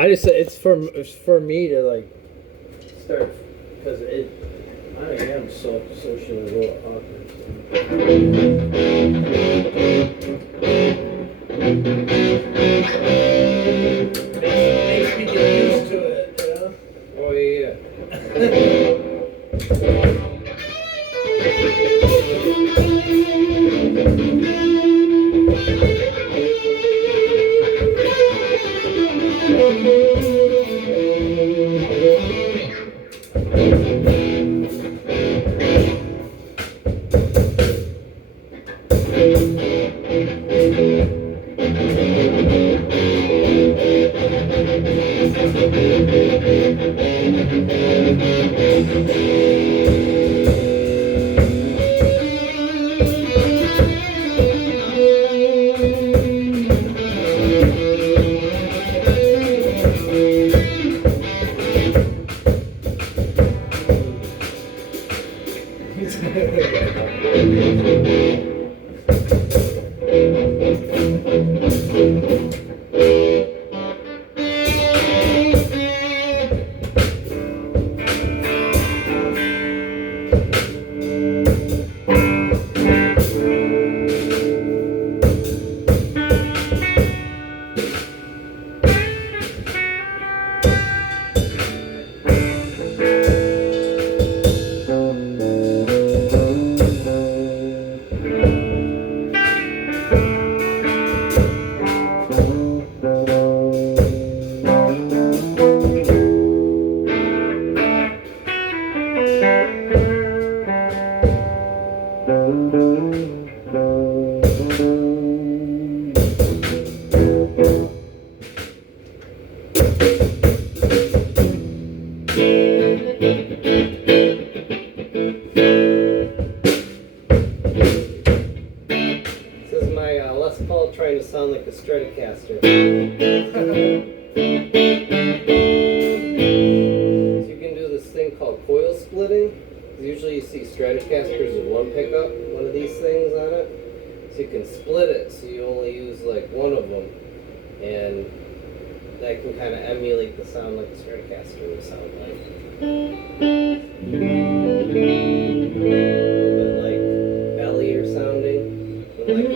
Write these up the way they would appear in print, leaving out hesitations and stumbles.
I just it's for me to like start because I am so socially a little awkward. Makes me get used to it, you know? Oh yeah. This is my Les Paul trying to sound like a Stratocaster. So you can do this thing called coil splitting. Usually you see Stratocasters with one pickup, one of these things on it. So you can split it so you only use like one of them. And that can kind of emulate the sound like a Stratocaster would sound like. A little bit like bellier sounding. Like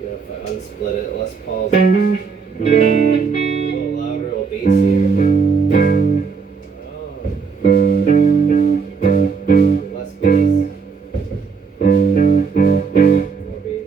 if I unsplit it, Les Paul's a little louder, a little bassier. Less bass. More bass.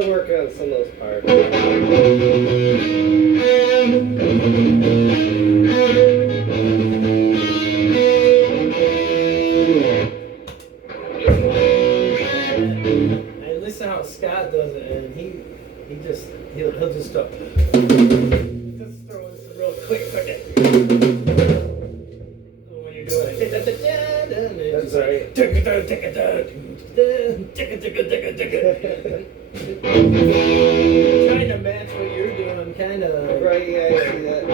still working on some of those parts. And listen how Scott does it, and he'll just go. Just throw this real quick fucking. When you're doing it. That's right. Trying to match what you're doing, kind of. Right, yeah, I see that.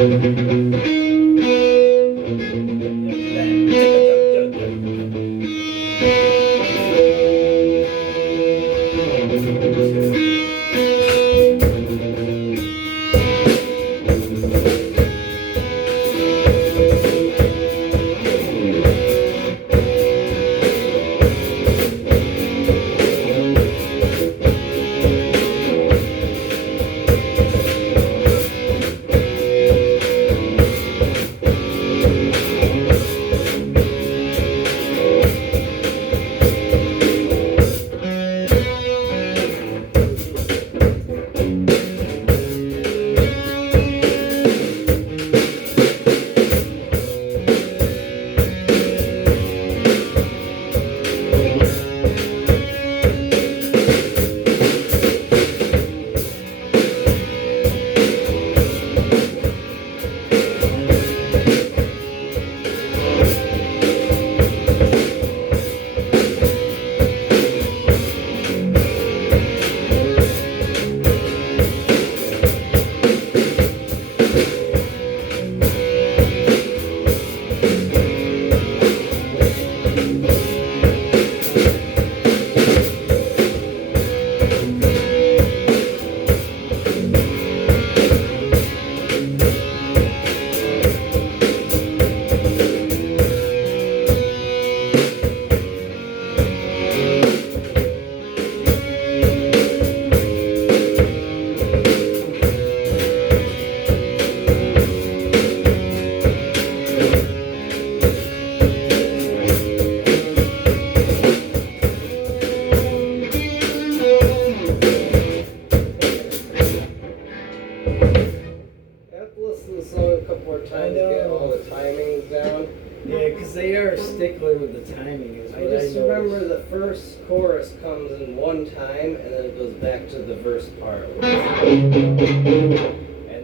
They are a stickler with the timing. Is what I just noticed. remember the first chorus comes in one time and then it goes back to the verse part. And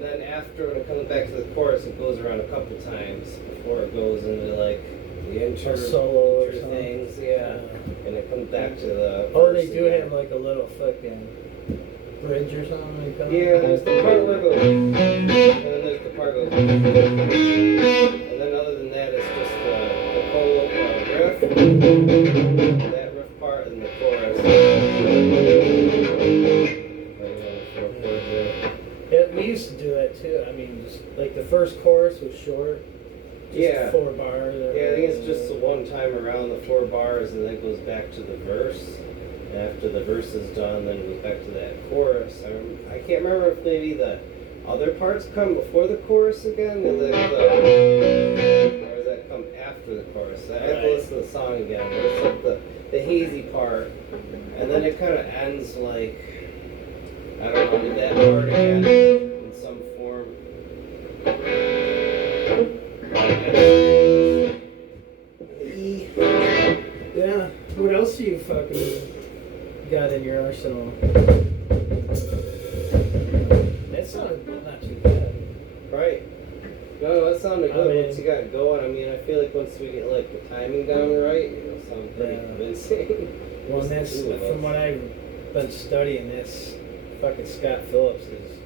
then after, when it comes back to the chorus, it goes around a couple times before it goes into like the intro solo or things, yeah. And it comes back to the. Oh, they verse do again. have like a little fucking bridge or something. They call it? Yeah, there's the part where it goes, and then there's the part that goes, and then other than that, it's just the riff, that riff part, and the chorus. Yeah, we used to do that too. I mean, just like the first chorus was short. Just Yeah. 4 bars. Yeah, I think it's just the one time around the 4 bars, and then it goes back to the verse. And after the verse is done, then it goes back to that chorus. I can't remember if maybe the other parts come before the chorus again, or does that come after the chorus? I have to listen to the song again, but it's like the hazy part, and then it kind of ends like, I don't know, with that part again in some form. Yeah. What else do you fucking got in your arsenal? That sounded not too bad. Right. No, that sounded good. I mean- Once you got it going, I mean, I feel like once we get like the timing down right, it'll sound pretty Yeah. convincing. Well, and that's from what I've been studying. That's fucking Scott Phillips is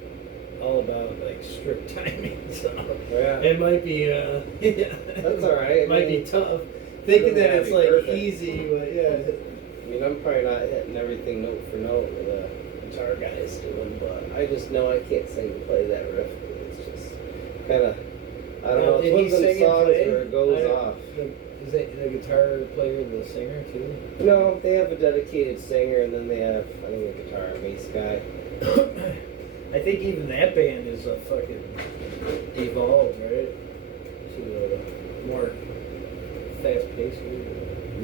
all about like strict timing. So Yeah. it might be That's all right. It might be tough. Thinking that it's like easy, but yeah. I mean, I'm probably not hitting everything note for note that the guitar guy is doing, but I just know I can't sing and play that riff. It's just kind of, I don't know. It's Did one he of them sing and songs play? where it goes off. Is the guitar player the singer too? No, they have a dedicated singer, and then they have, I think, a guitar and bass guy. I think even that band is a fucking evolved, right? To a more fast paced music.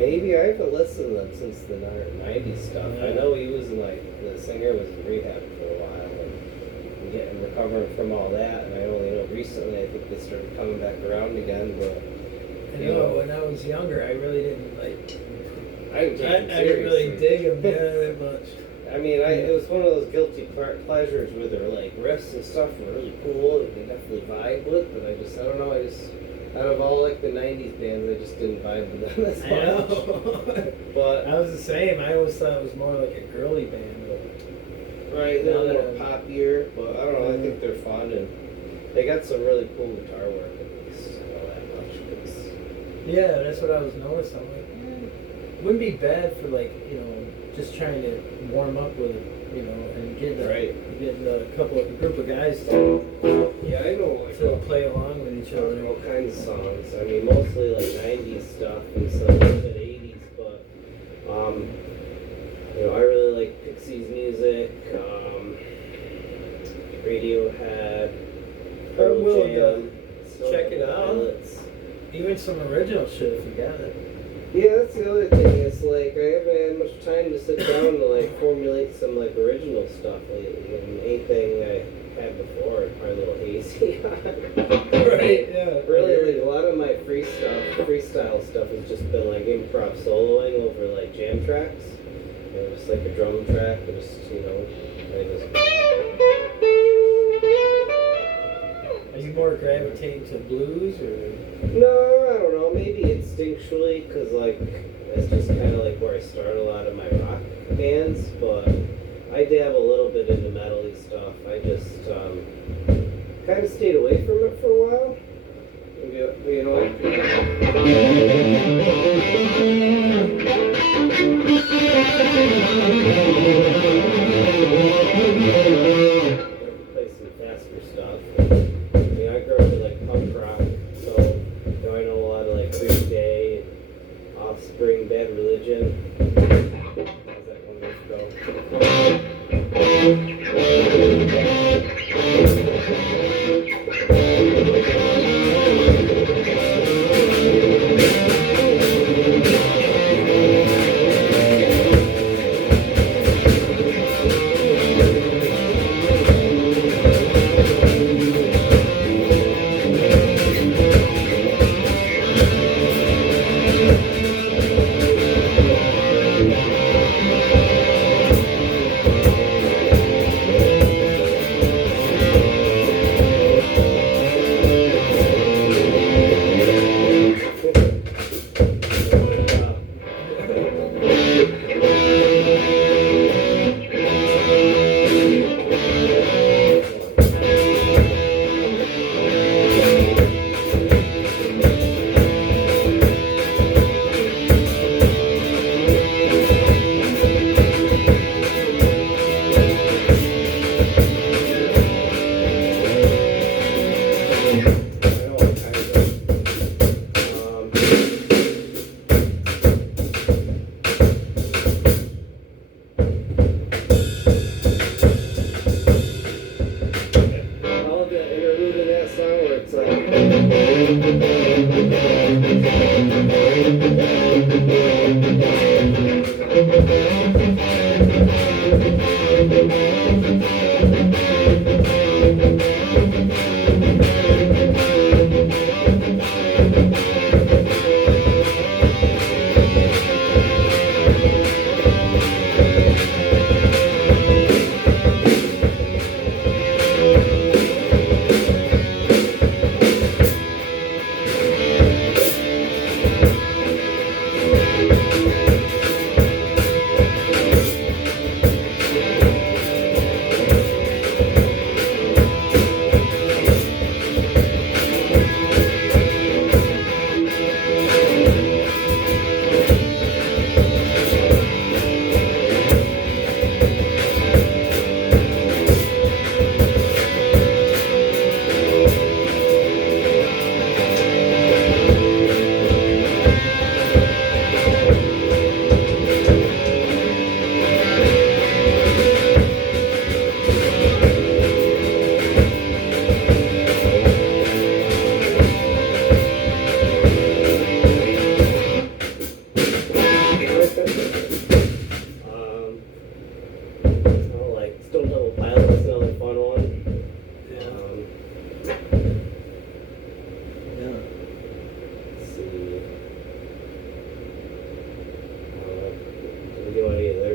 Maybe I haven't listened to them since the '90s stuff. I know he was in, like, the singer was in rehab for a while and getting recovering from all that. And I only know recently I think they started coming back around again. But I know when I was younger, I really didn't like. I didn't really dig them that much. I mean, it was one of those guilty pleasures where their like riffs and stuff were really cool and they definitely vibe with. But I don't know. Out of all like the '90s bands, I just didn't vibe with them as much. I know. But I was the same. I always thought it was more like a girly band. right, they're a little poppier, but I don't know. I think they're fun and they got some really cool guitar work. At least I know that much. Yeah, that's what I was noticing. I'm like, wouldn't be bad for like just trying to warm up with it, and getting a group of guys to Yeah, I know. Like, play along with each other. all kinds of songs. I mean, mostly like '90s stuff and some mid '80s, but I really like Pixies music, Radiohead, Pearl will Jam, check it out. Pilots. Even some original shit if you got it. Yeah, that's the other thing. Is like I haven't had much time to sit down and like formulate some like original stuff lately, and anything I had before is probably a little hazy. Right, yeah. Really, like a lot of my freestyle stuff has just been like improv soloing over like jam tracks. Just like a drum track, and just I just. Are you more gravitating to blues or? No, I don't know. Maybe instinctually, because like that's just kind of like where I start a lot of my rock bands. But I dab a little bit into metal-y stuff. I just kind of stayed away from it for a while. Play some faster stuff. I grew up with like punk rock, so I know a lot of like Green Day, Offspring, Bad Religion. How's that one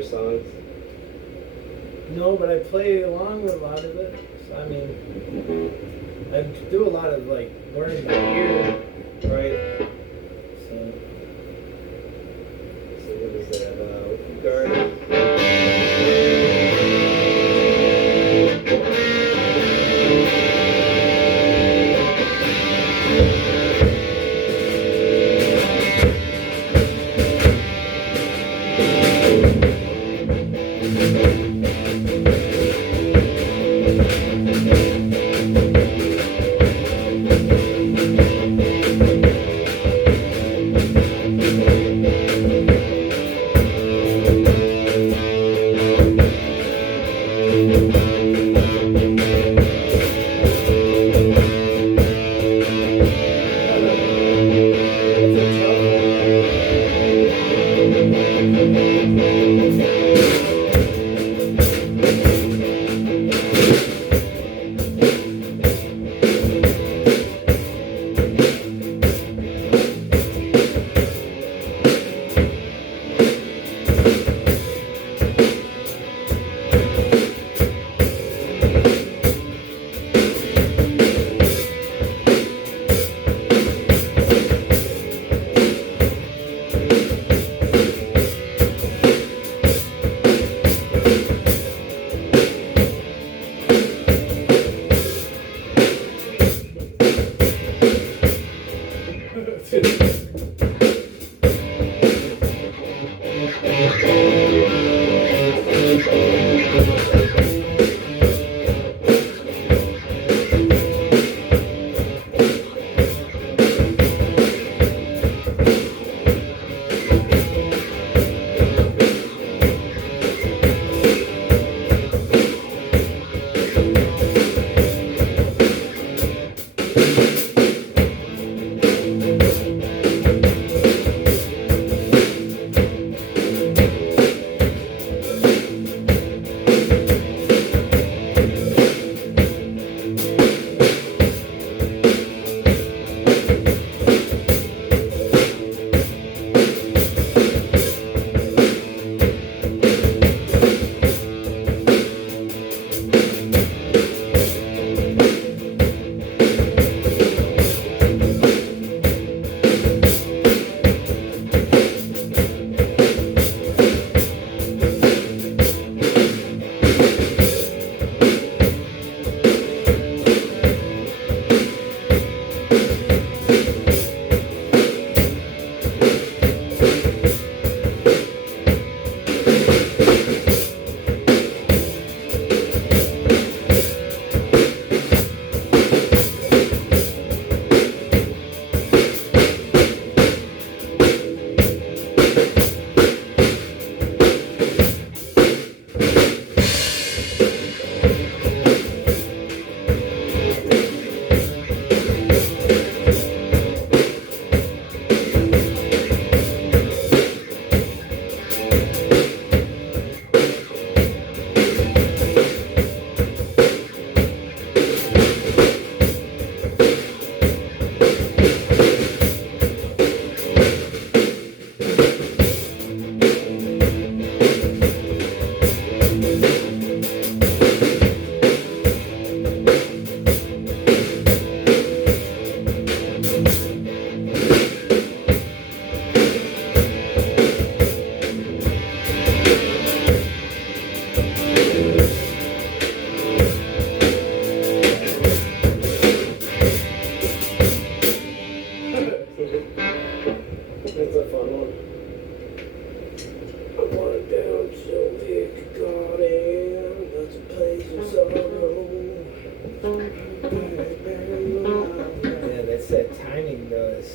songs? No, but I play along with a lot of it. So, I mean, I do a lot of like learning by ear. Right. So What is that? Garden.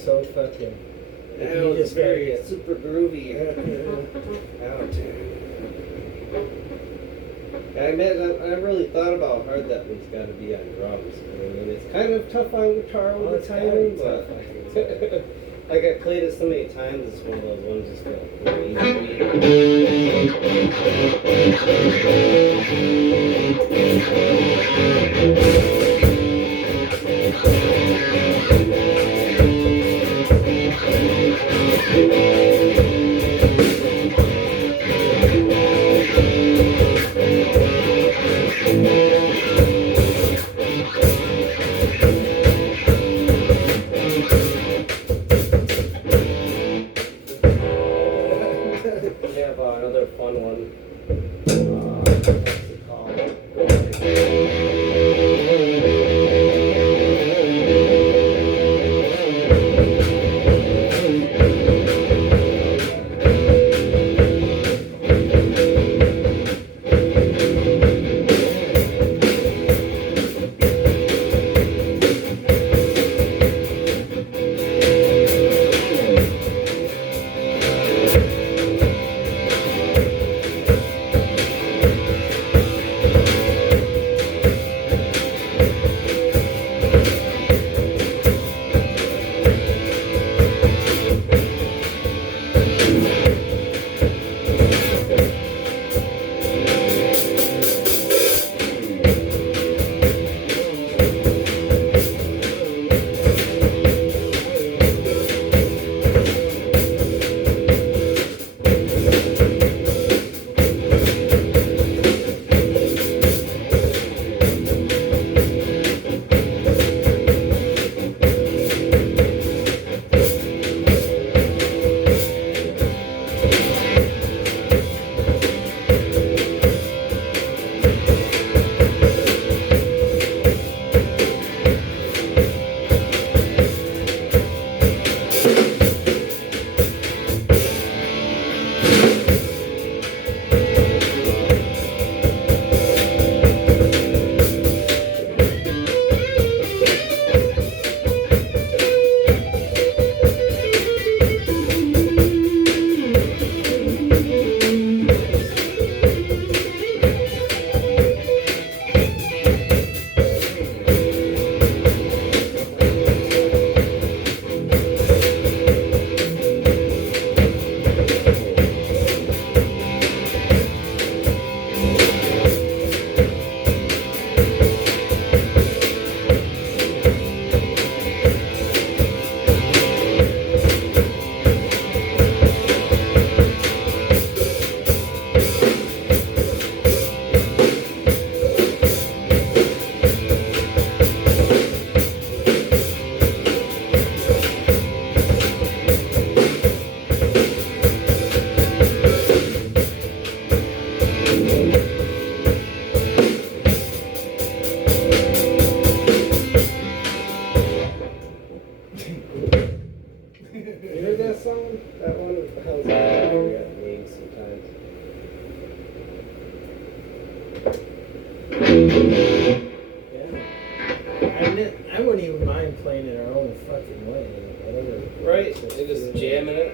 so fucking. That you was just very gotta get- super groovy. Ouch. I admit, I really thought about how hard that one's got to be on drums. I mean, it's kind of tough on guitar Oh, with it's the gotta timing, be but tough on guitar. like I played it so many times, it's one of those ones just feel really easy. You heard that song? That one? What the hell's that? I forget the names sometimes. Yeah. I wouldn't even mind playing in our own fucking way. Whatever. Right? They're just jamming it.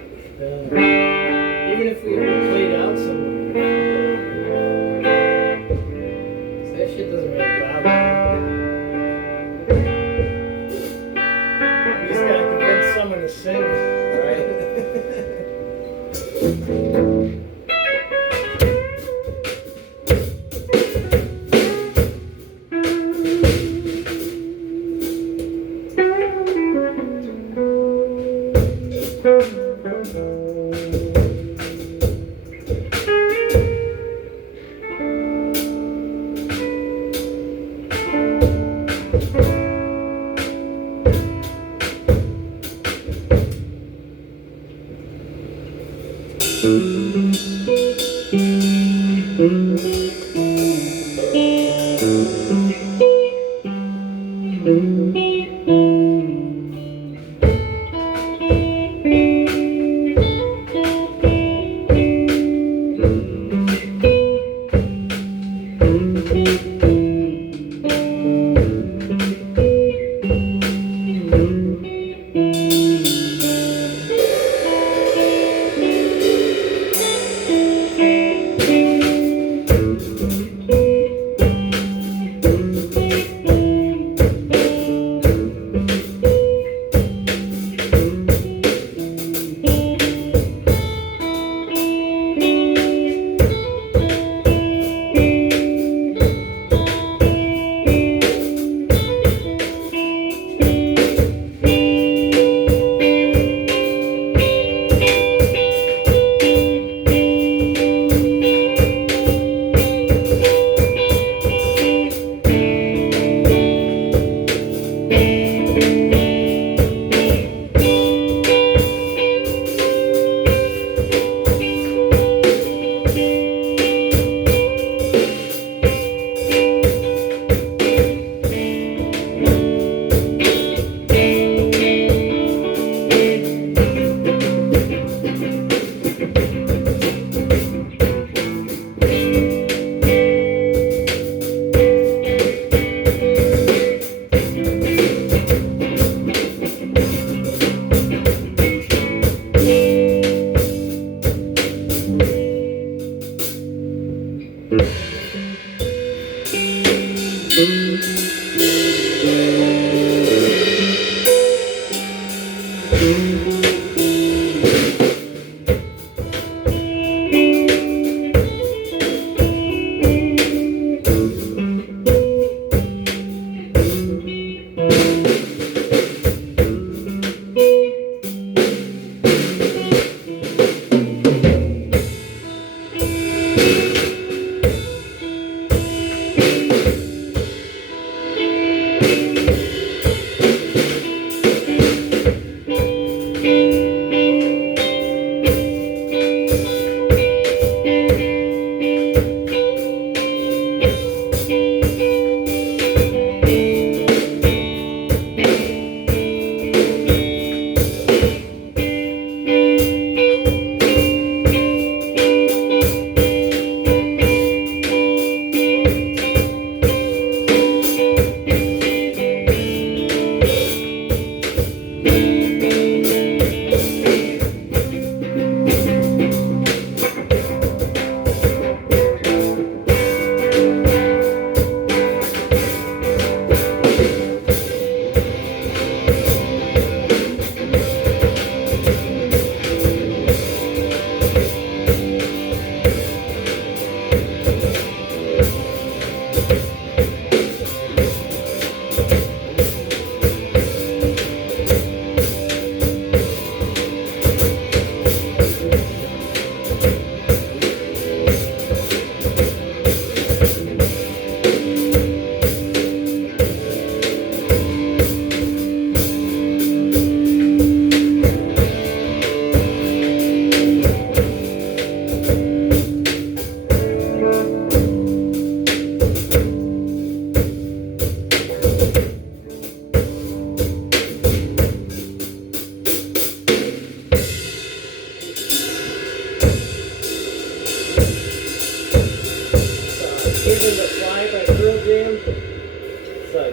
Even if we ever played out somewhere. That shit doesn't really bother me. We just gotta convince someone to sing. Right?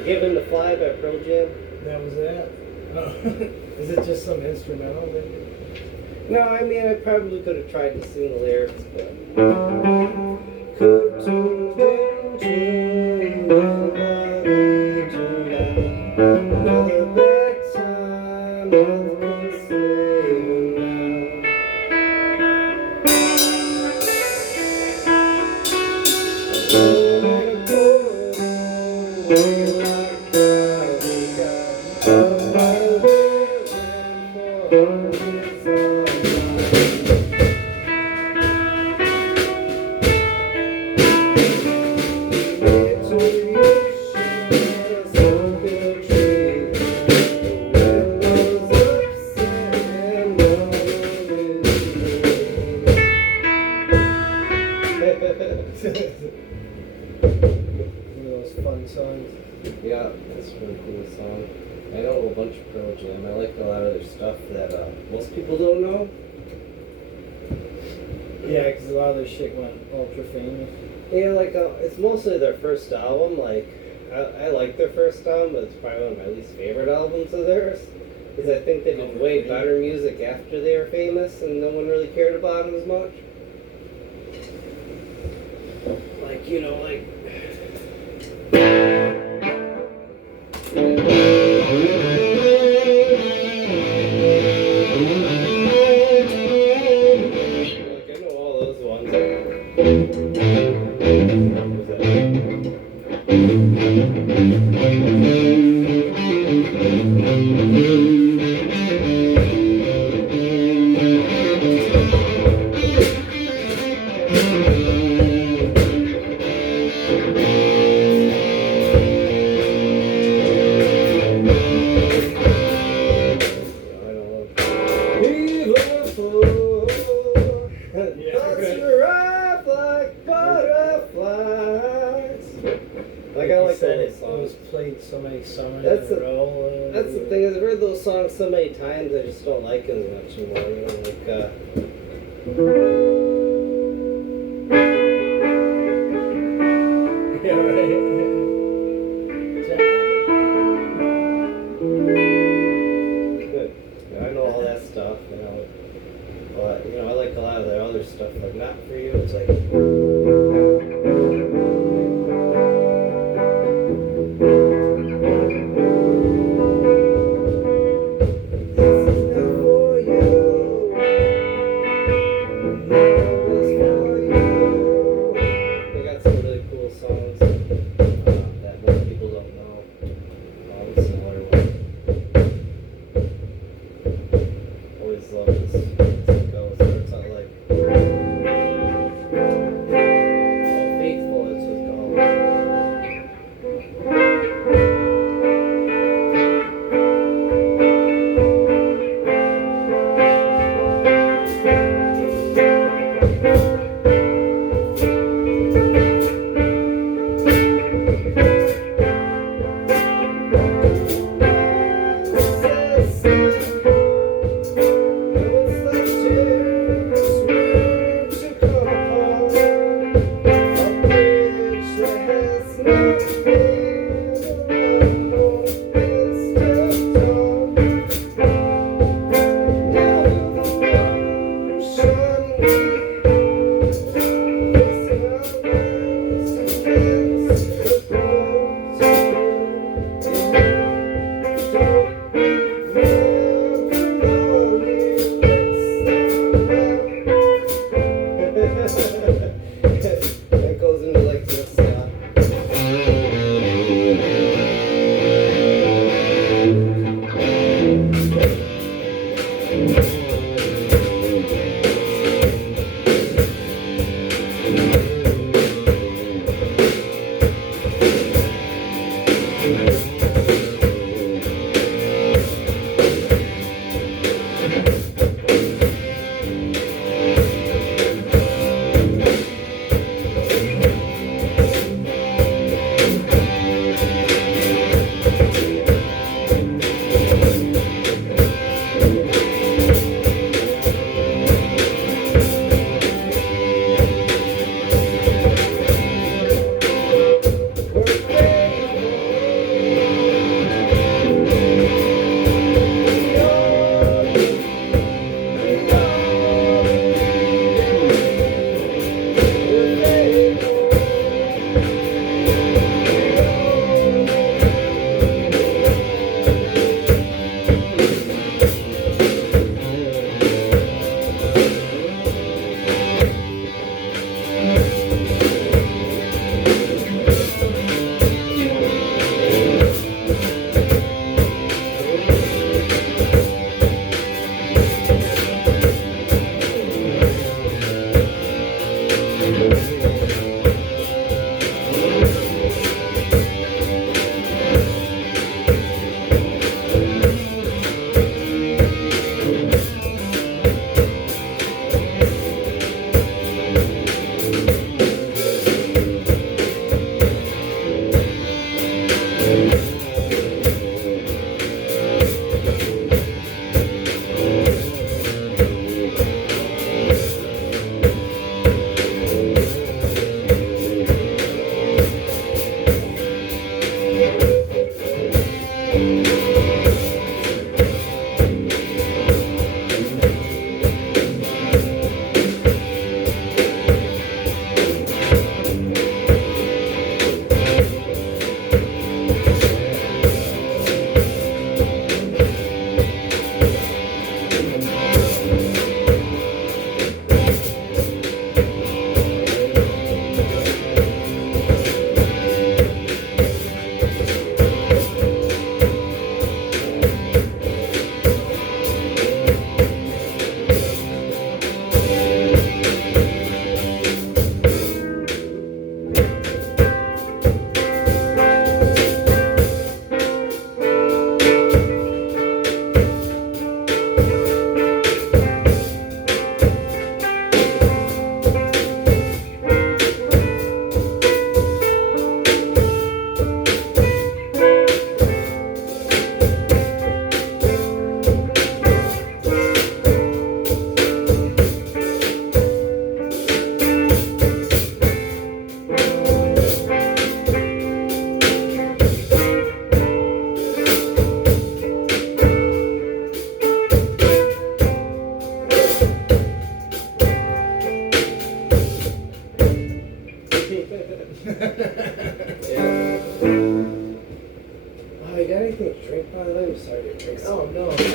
Given to Fly by Pearl Jam. That was that. Oh. Is it just some instrumental? No, I mean I probably could have tried to sing the lyrics, but could tune into nobody tonight. Another bad time, nothing can save now. Yeah, that's a really cool song. I know a bunch of Pearl Jam. I like a lot of their stuff that most people don't know. Yeah, because a lot of their shit went ultra famous. Yeah, like it's mostly their first album. Like I like their first album, but it's probably one of my least favorite albums of theirs. Because I think they did way better music after they were famous, and no one really cared about them as much. Like like. So many summers that's in a row. That's the thing. I've heard those songs so many times, I just don't like them much anymore. Yeah, right. Good. Yeah, I know all that stuff. But I like a lot of their other stuff. Like Not For You. It's like.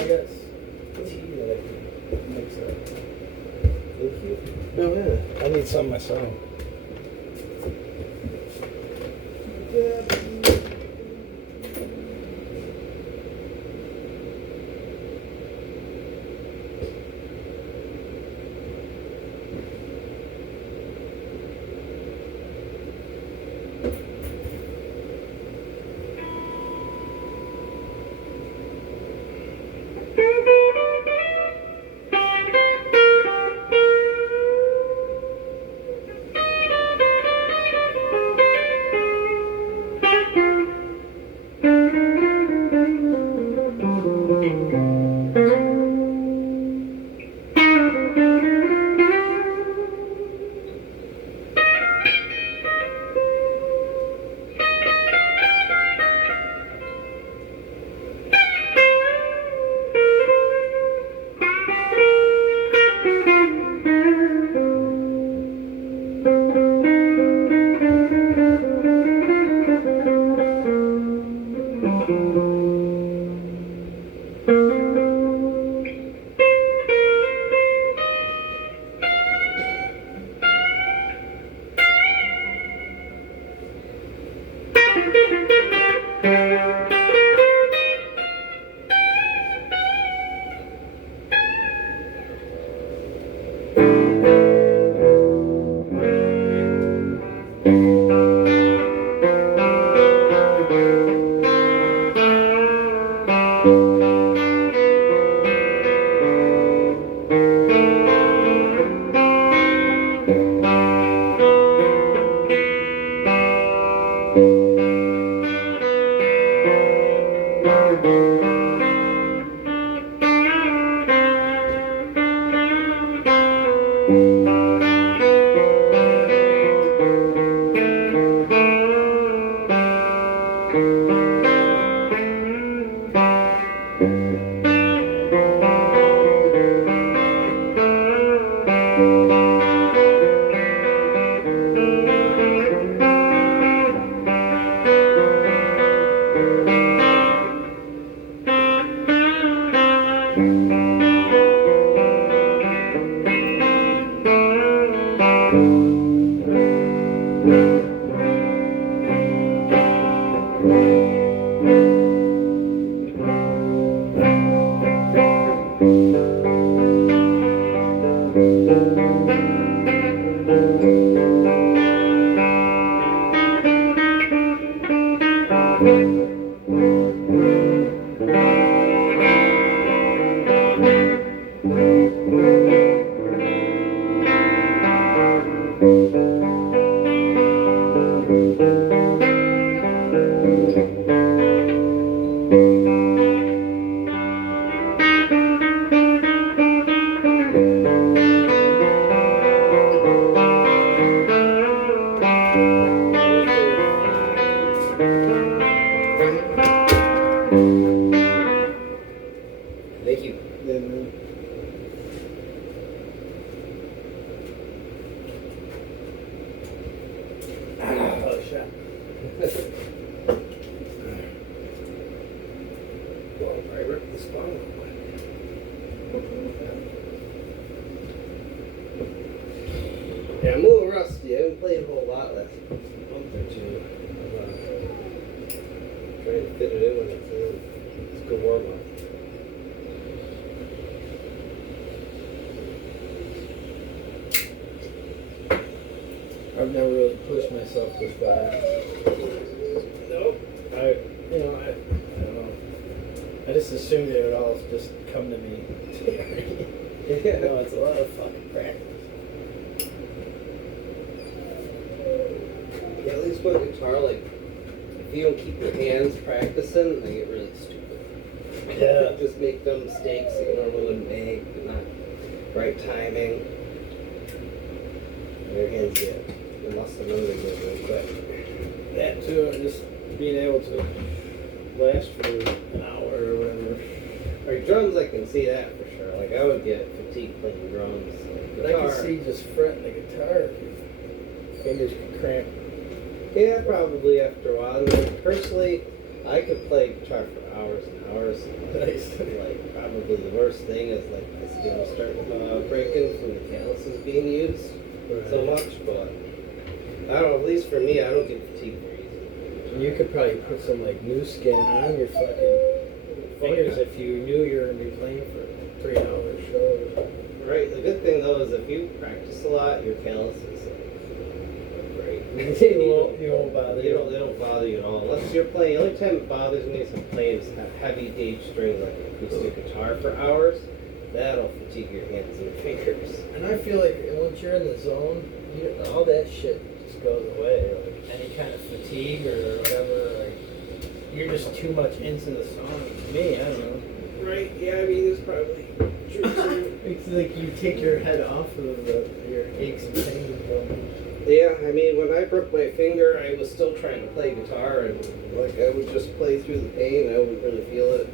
I got tea that I can mix up. Thank you. Oh yeah, I need some myself. Thank you. Yeah, man. Oh, shit. Well, I ripped the spine. Yeah, I'm a little rusty. I haven't played a whole lot last month or two. I'm trying to fit it in when it's a good warm up. I've never really pushed myself this far. Nope. I don't know. I just assumed it would all just come to me. No, it's a lot of fucking practice. Yeah, at least with guitar, like, if you don't keep your hands practicing, they get really stupid. Yeah. Just make dumb mistakes that you normally wouldn't make, and not right timing. Your hands get the muscle memory goes really quick. That too, and just being able to last for an hour or whatever. Or drums, I can see that for sure. Like, I would get fatigued playing drums. But I can see just fretting the guitar. Fingers can cramp. Yeah, probably after a while. And then personally, I could play guitar for hours and hours. Nice. Like probably the worst thing is like the skin starting breaking from the calluses being used so much. But I don't know. At least for me, I don't get fatigued very easily. You could probably put some like new skin on your fucking fingers if you knew you were gonna be playing for 3 hour shows. Right. The good thing though is if you practice a lot, your calluses are great. You won't bother. They don't bother you at all. Unless you're playing, the only time it bothers me is I'm playing heavy gauge strings like an acoustic guitar for hours. That'll fatigue your hands and fingers. And I feel like once you're in the zone, all that shit just goes away. Like any kind of fatigue or whatever. Like you're just too much into the song. To me, I don't know. Right, yeah, I mean, it's probably true too. It's like you take your head off of your aches and pains. Yeah, I mean, when I broke my finger, I was still trying to play guitar, and like I would just play through the pain. I wouldn't really feel it.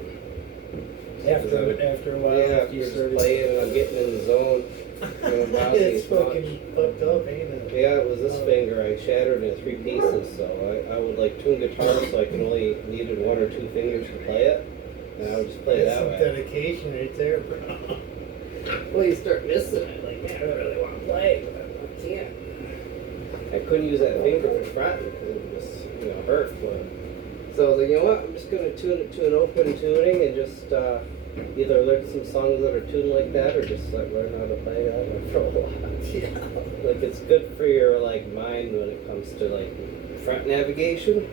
After a while, Yeah, after you just started playing, and I'm getting in the zone. it's fucking fucked up, ain't it? Yeah, it was this finger. I shattered it in 3 pieces, so I would like tune guitar, so I can only needed 1 or 2 fingers to play it, and I would just play That's that some way. dedication right there, bro. Well, you start missing it. Like, man, I really want to play, but I can't. I couldn't use that finger for fretting because it was, hurt. But so I was like, you know what? I'm just gonna tune it to an open tuning and just either learn some songs that are tuned like that, or just like learn how to play that for a while. Yeah. Like it's good for your like mind when it comes to like fret navigation.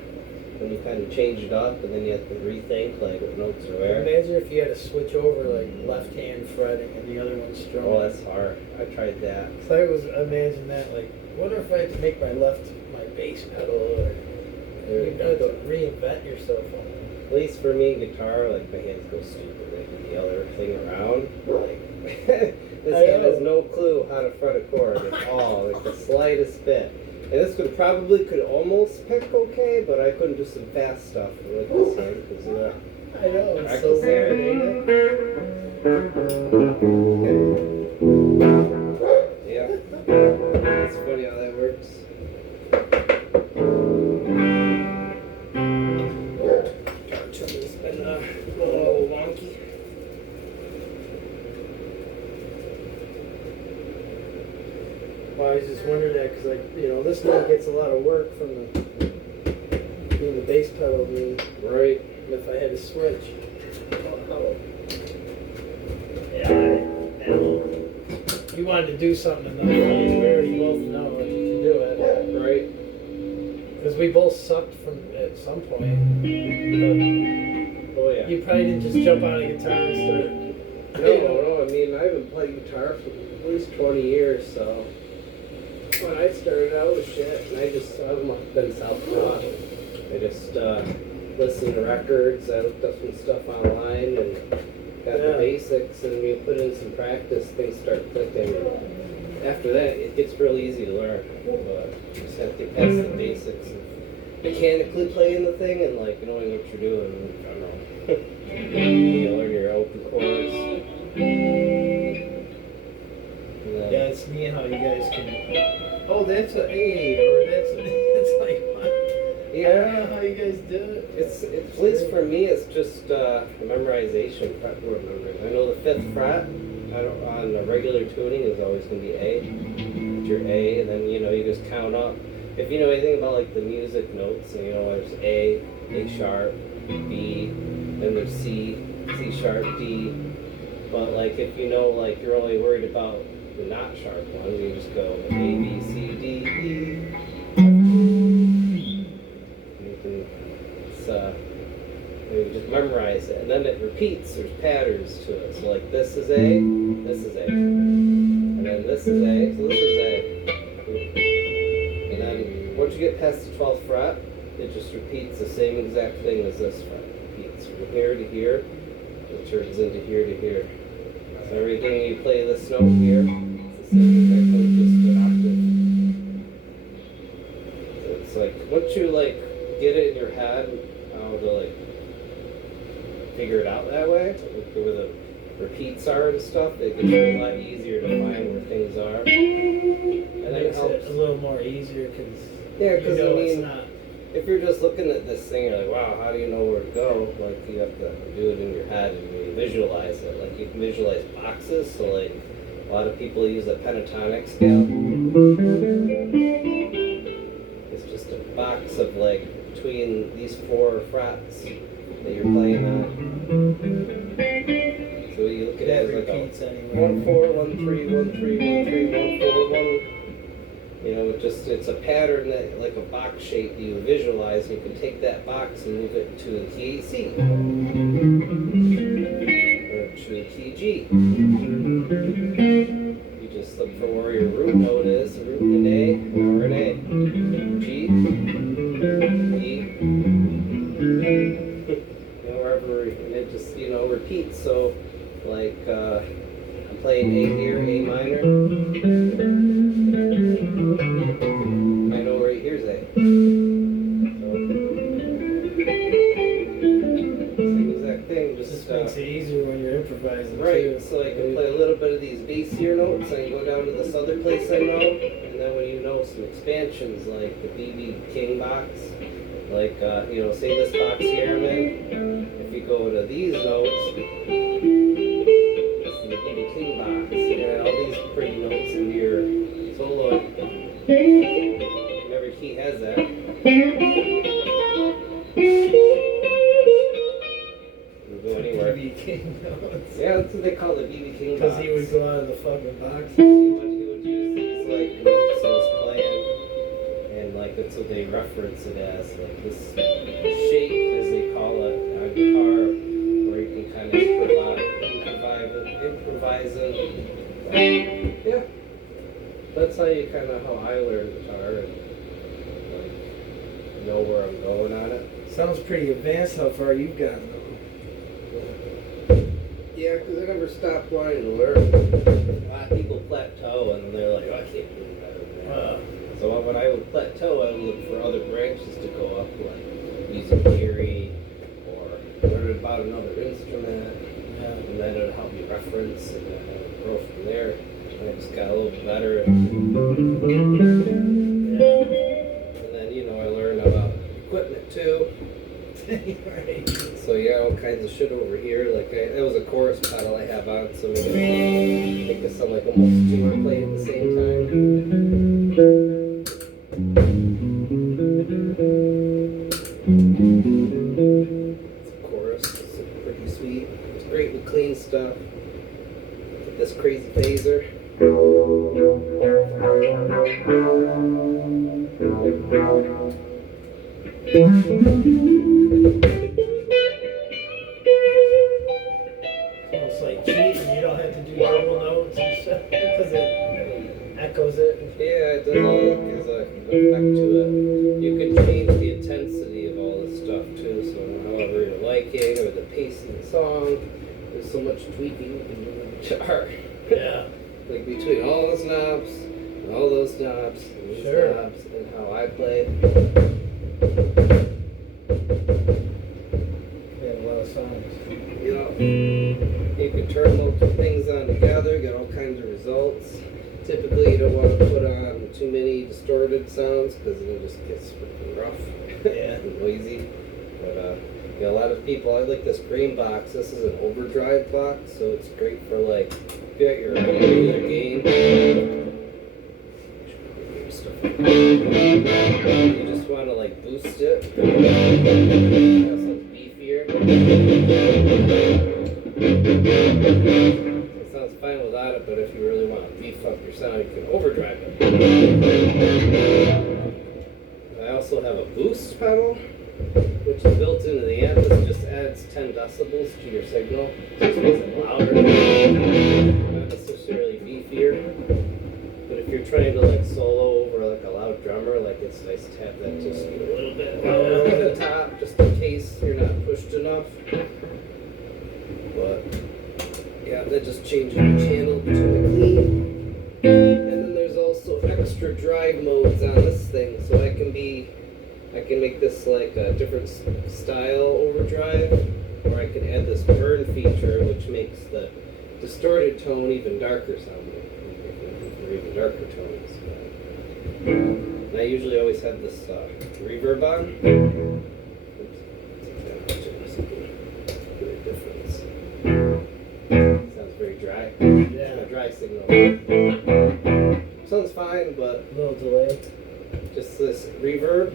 When you kind of change it up and then you have to rethink like what notes are where. Imagine if you had to switch over like left hand fretting and the other one strumming. Oh, that's hard. I tried that. So I was imagine that like, wonder if I had to make my bass pedal or you gotta reinvent yourself. At least for me, guitar, like my hands go stupid. Like the other thing around, like this hand has no clue how to fret a chord at all, like the slightest bit. And this could almost pick okay, but I couldn't do some fast stuff like this hand because I know, it's so weird, ain't it? yeah, it's funny how that works. It's been a little wonky. Well, I was just wondering that because, like, this guy gets a lot of work from being the bass pedal. Right. If I had to switch. Yeah, you wanted to do something enough. We already both know that you can do it. Right. Because we both sucked at some point. Oh yeah. You probably didn't just jump on a guitar and start. No, I mean, I haven't played guitar for at least 20 years, so when I started out with shit, and I've been self-taught. I just listened to records, I looked up some stuff online, and got the basics, and when you put in some practice, things start clicking. And after that, it gets real easy to learn, but you just have to pass the basics. Mechanically playing the thing and like knowing what you're doing. I don't know. You learn your open chords. Yeah, it's neat how you guys can. Oh, that's a A, or that's like what? Yeah. I don't know how you guys do it. It's at least for me, it's just memorization, fretboard memory. I know the 5th fret on a regular tuning is always going to be A. It's your A, and then you just count up. If you know anything about like the music notes, there's A sharp, B, then there's C sharp, D. But like if like you're only worried about the not sharp ones, you just go A, B, C, D, E. You just memorize it, and then it repeats. There's patterns to it. So like this is A, and then this is A, so this is A. And then once you get past the 12th fret, it just repeats the same exact thing as this fret. It repeats from here to here, it turns into here to here. So everything you play this note here, it's the same exact thing, just an octave. So it's like once you like get it in your head how to like figure it out that way, like where the repeats are and stuff, it gets a lot easier to find where things are. And then it Makes helps. it a little more easier because Yeah, because it's I mean, not if you're just looking at this thing, you're like, wow, how do you know where to go? Like, you have to do it in your head and you visualize it. Like, you can visualize boxes, so like, a lot of people use a pentatonic scale. It's just a box of like between these 4 frets that you're playing on. So you look at it as like repeats a anyway. 1 4 1 3 1 3 1 3 1 4 1. You know, it's a pattern that like a box shape you visualize. You can take that box and move it to the key C or to the key G. You just look for where your root note is, root in A, or in A, G, E, you know, wherever, and it just, you know, repeats. So, like, I'm playing A here, A minor. I know right here's A. So, same exact thing, It just just makes it easier when you're improvising. right, too. so I can play a little bit of these bassier notes. I can go down to this other place I know, and then when you know some expansions like the BB King box, like you know, say this box here I'm in. If you go to these notes, this is the BB King box, and all these pretty notes in your solo. Whenever he has that. Go anywhere. BB King notes. Yeah, that's what they call the BB King box. Because he would go out of the fucking box. He would use these like notes in his playing, and like that's what they reference it as, like this shape, as they call it, on guitar, where you can kind of improvise it. Yeah, that's how you kind of how I learn guitar and like know where I'm going on it. Sounds pretty advanced how far you've gotten though. Yeah, because I never stopped wanting to learn. A lot of people plateau and they're like, oh, I can't do better than that. So when I would plateau, I would look for other branches to go up, like music theory or learn about another instrument, and then it would help me reference, and then I would grow from there. And I just got a little bit better. And then, you know, I learned about equipment too. Right. So yeah, all kinds of shit over here. Like that was a chorus pedal I have on, so maybe make this sound like almost 2 are playing at the same time. It's a chorus. It's pretty sweet. It's great with clean stuff. With this crazy phaser. Almost like cheating. You don't have to do double notes and stuff because it echoes it. Yeah, it does all that gives an effect to it. You can change the intensity of all this stuff too, so however you're liking or the pace of the song, there's so much tweaking you can do with the guitar. Yeah. Like between all those knobs and all those knobs and these knobs and how I play. We have a lot of songs. You know, you can turn multiple things on together, get all kinds of results. Typically, you don't want to put on too many distorted sounds because then it just gets freaking rough and noisy. But you know, a lot of people, I like this green box. This is an overdrive box, so it's great for like if you got your regular gain. You just want to like boost it. It sounds beefier. It sounds fine without it, but if you really want to beef up your sound, you can overdrive it. I also have a boost pedal, which is built into the amp. This just adds 10 decibels to your signal. So it makes it louder, not necessarily beefier. But if you're trying to like solo over like a loud drummer, like it's nice to have that just a little bit louder over the top, just in case you're not pushed enough. But yeah, that just changes the channel between the clean. And then there's also extra drive modes on this thing, so I can make this like a different style overdrive, or I can add this burn feature, which makes the distorted tone even darker sounding, or even darker tones. And I usually always have this reverb on. Oops. Get a difference. Sounds very dry. Yeah. A dry signal. Sounds fine, but A little delay. just this reverb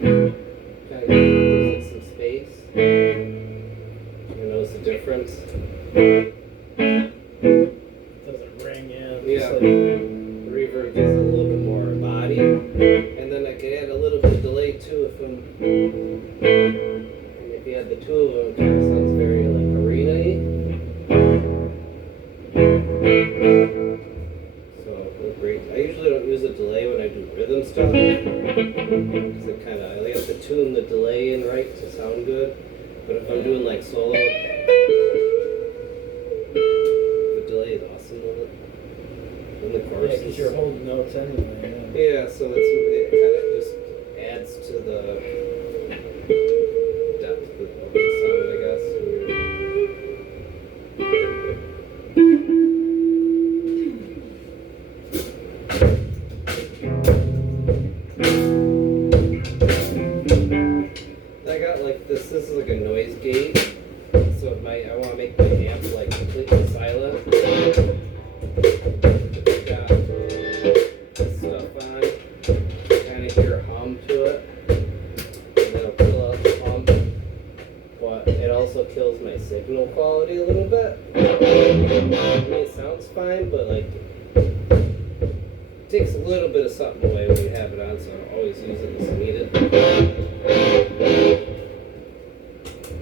kind of gives it some space. You notice the difference? It doesn't ring in. Yeah. Like, The reverb gives it a little bit more body. And then I can add a little bit of delay too if I'm. And if you add the two of them, it kind of sounds very like arena-y. So they're great. I usually don't use a delay when I do rhythm stuff. Because it kind of, I like to tune the delay in right to sound good. But if I'm doing like solo, the delay is awesome with it. And the yeah, chorus because you're holding notes anyway. yeah, so it kind of just adds to the depth of the sound, I guess. I got like this is like a noise gate. So if I want to make my amp like completely silent. Got this stuff on. Kind of hear a hum to it. And then I'll pull out the hum. But it also kills my signal quality a little bit. I mean, it sounds fine, but like it takes a little bit of something away when you have it on, so I don't always use it as needed.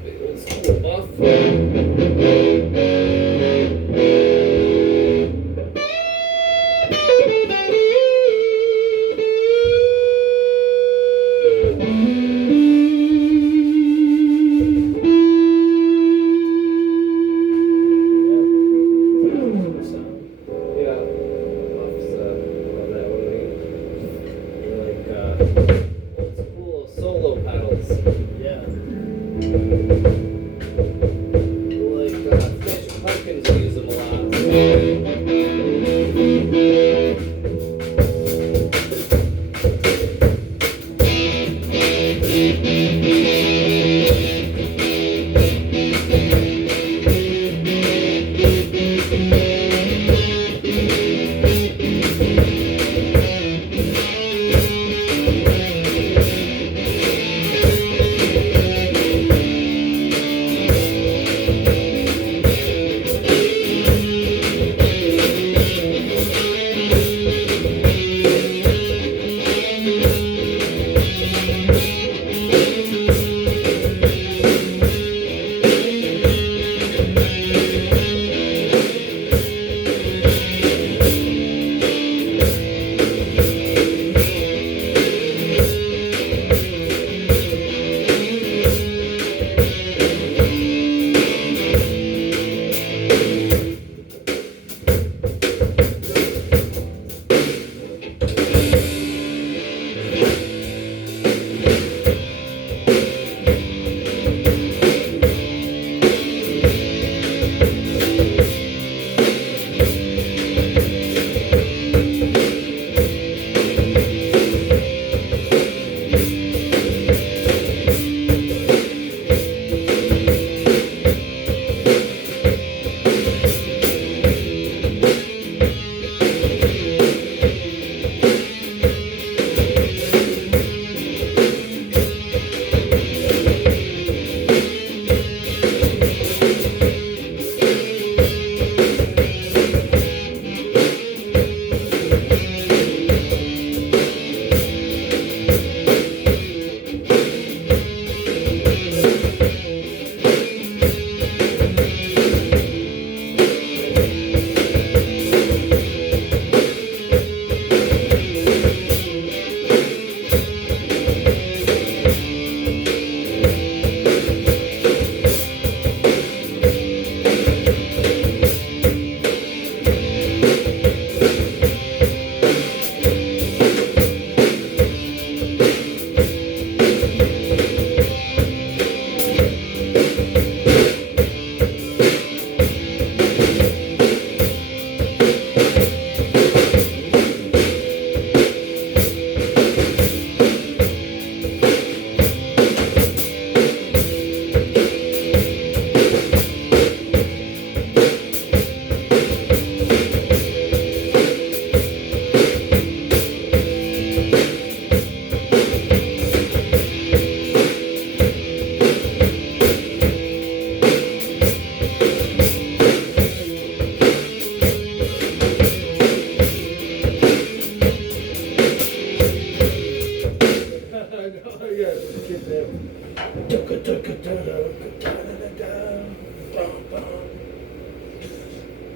Big old school buff. Yeah, buffs, all that one. Like old school solo pedals. Yeah. Like Smashing Pumpkins use them a lot.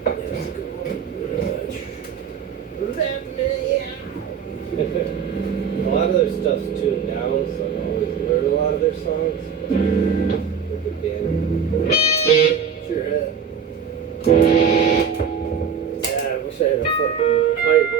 That's a good one. Let me out. A lot of their stuff's tuned down, so I don't always learn a lot of their songs. They're a good band. Sure had. Yeah, I wish I had a fucking pipe.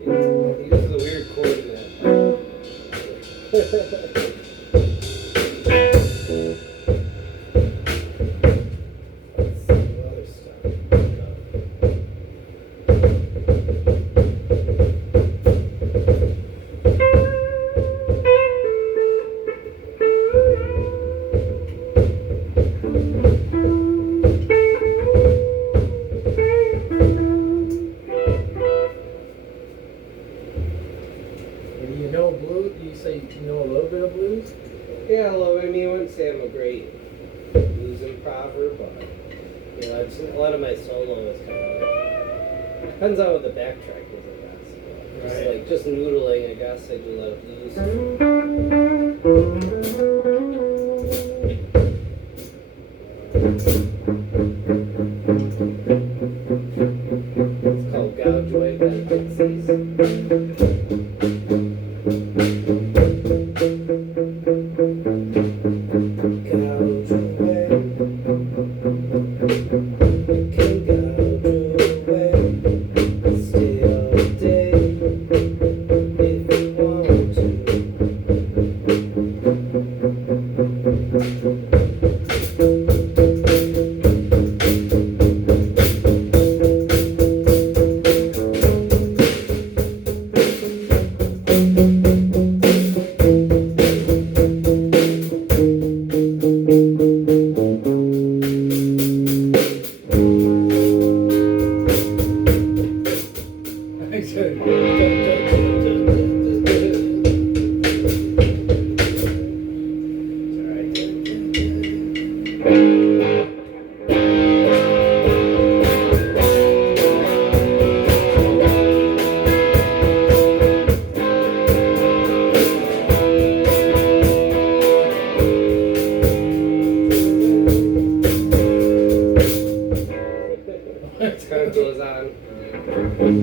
He uses a weird chord in that. Let's see what other stuff. Do you know blues? Do you say you know a little bit of blues? Yeah, I wouldn't say I'm a great blues improver, but you know, a lot of my solo is kind of depends on what the backtrack is, I guess. But Right. just noodling, I guess. I do a lot of blues. It's called Gouge Away by the Pixies. Gouge away. You can gouge away. Stay all day if you want to. I said, It kind of goes on.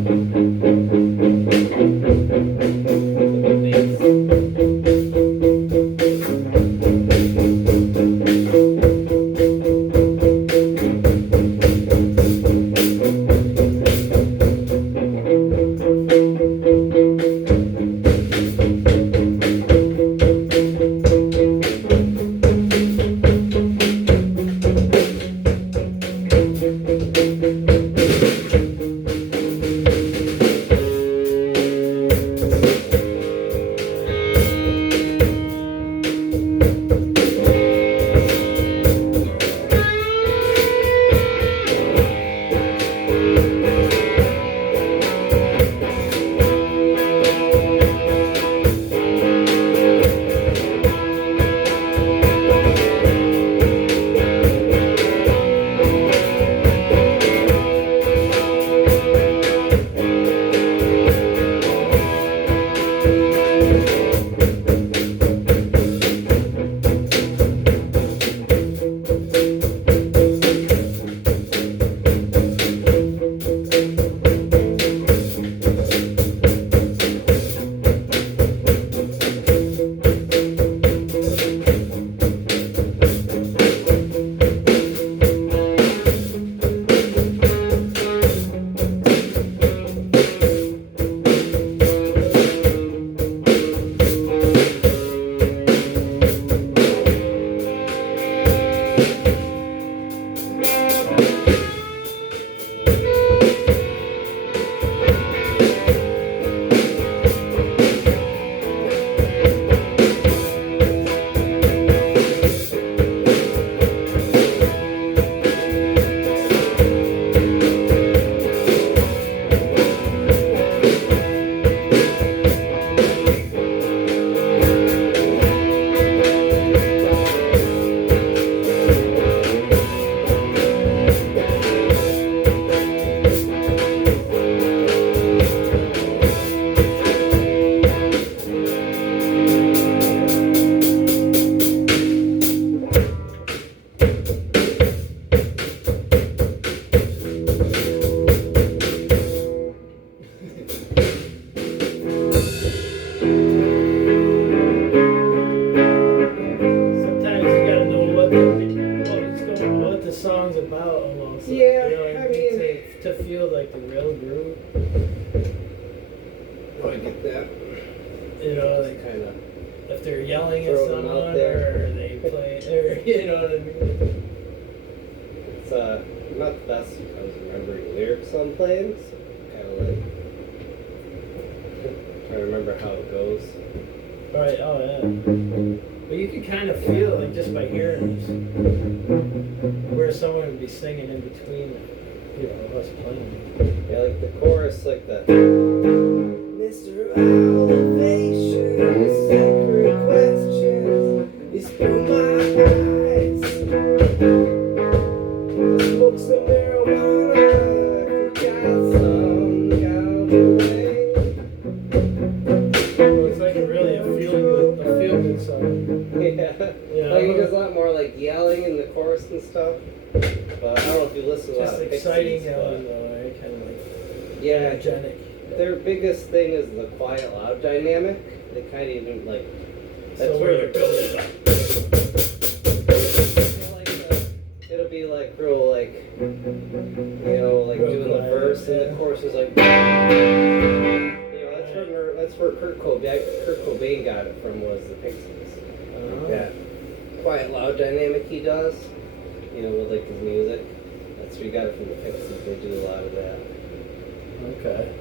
what the song's about almost. Yeah, you know, I mean- to feel like the real groove. Oh, I get that. You know, like Kind of. if they're yelling at Throw them out someone there. or they play, or you know what I mean. It's not the best I was remembering lyrics I'm playing, so kind of like trying to remember how it goes. Right. Oh yeah. But you can kind of feel like just by hearing this, where someone would be singing in between, you know, us playing. Yeah, like the chorus, like the Mr. Elevation, sacred questions, you spill my eyes. Smoke some marijuana, if you got some, gouge away. It's like really a feel good song. Yeah. You know? Like he does a lot more like yelling in the chorus and stuff. But I don't know if you listen to a lot Just of exciting Pixies, yelling but though, right? Kind of like yeah, energetic. their biggest thing is the quiet loud dynamic. They kind of even like that's So where we're they're it'll be like real like you know like Real doing the quiet, verse and yeah. the chorus is like you know that's where Kurt Cobain got it from was the Pixies. That quiet loud dynamic he does, you know, with like his music. That's where he got it from the Pixies. They do a lot of that. Okay.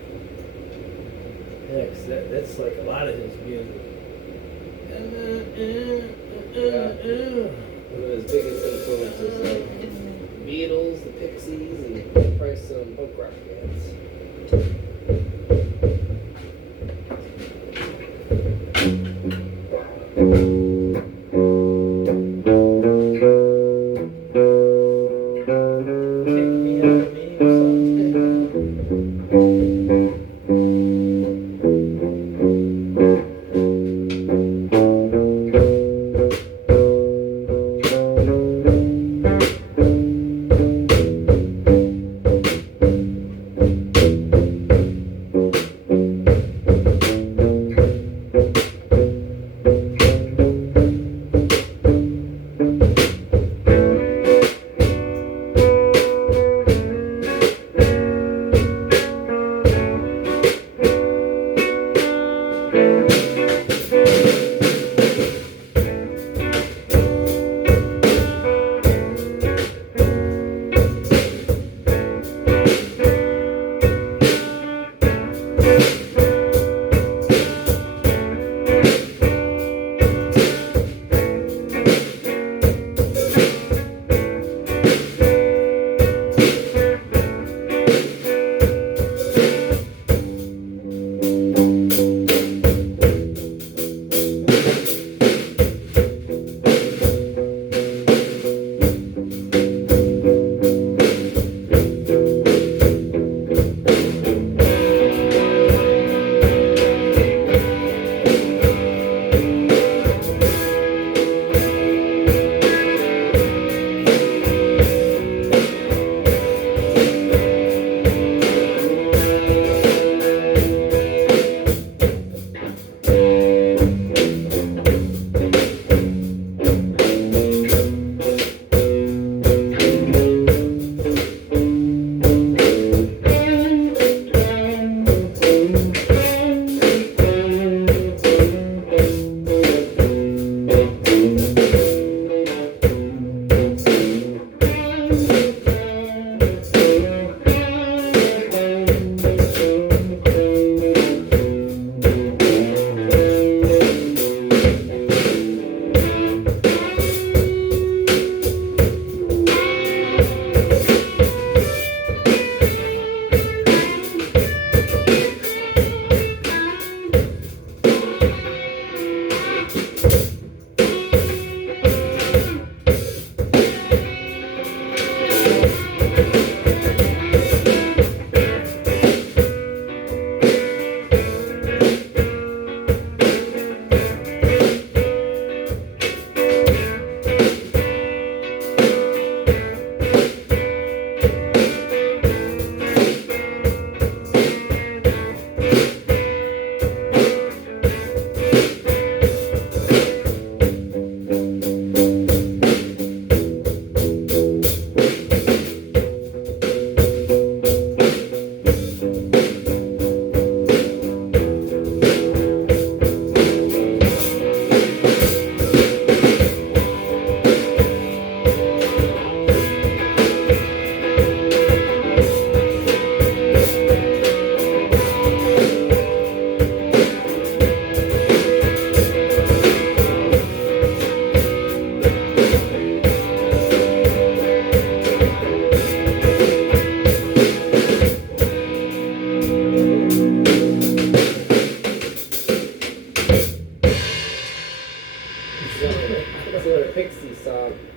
Yeah, 'cause that's like a lot of his music. One of his biggest influences like Beatles, the Pixies, and probably some punk rock bands. Pick me out of me or something.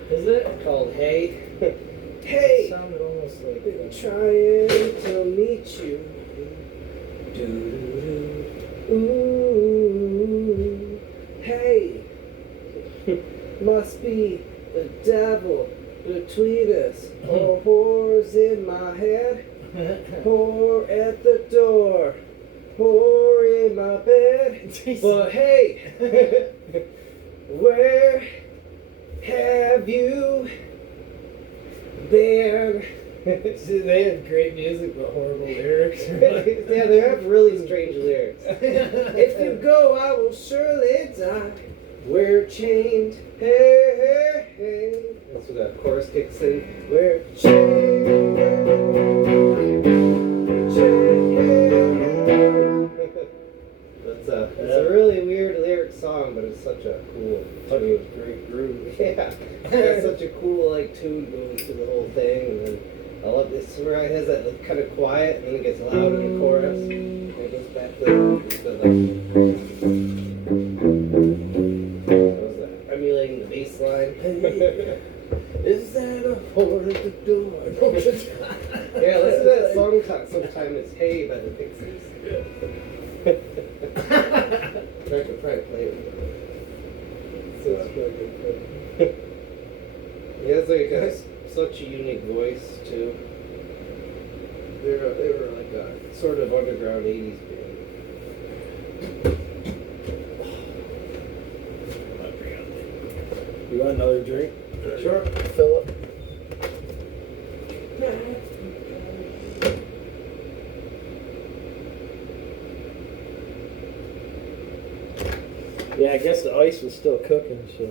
Is it? called Hey. It Hey! sounded almost like. Been trying to meet you. Ooh, hey, must be the devil between us, or whores in my head, whore at the door, whore in my bed. But hey, where have you been? See, they have great music but horrible lyrics. Yeah, they have really strange lyrics. If you go, I will surely die. We're chained. Hey, hey, hey. That's what that chorus kicks in. We're chained. It's a really weird lyric song, but it's such a cool tune. Great groove. Yeah, it's such a cool like tune going through the whole thing, and then I love this where it has that like, kind of quiet, and then it gets loud in the chorus. And it goes back to emulating the bass line. Is that a whore at the door? Yeah, listen to that song sometime. It's Hey by the Pixies. I could probably play it. So it's really good. He has like such a unique voice too. They were like a sort of underground 80s band. You want another drink? Sure. Philip. Yeah, I guess the ice was still cooking, so.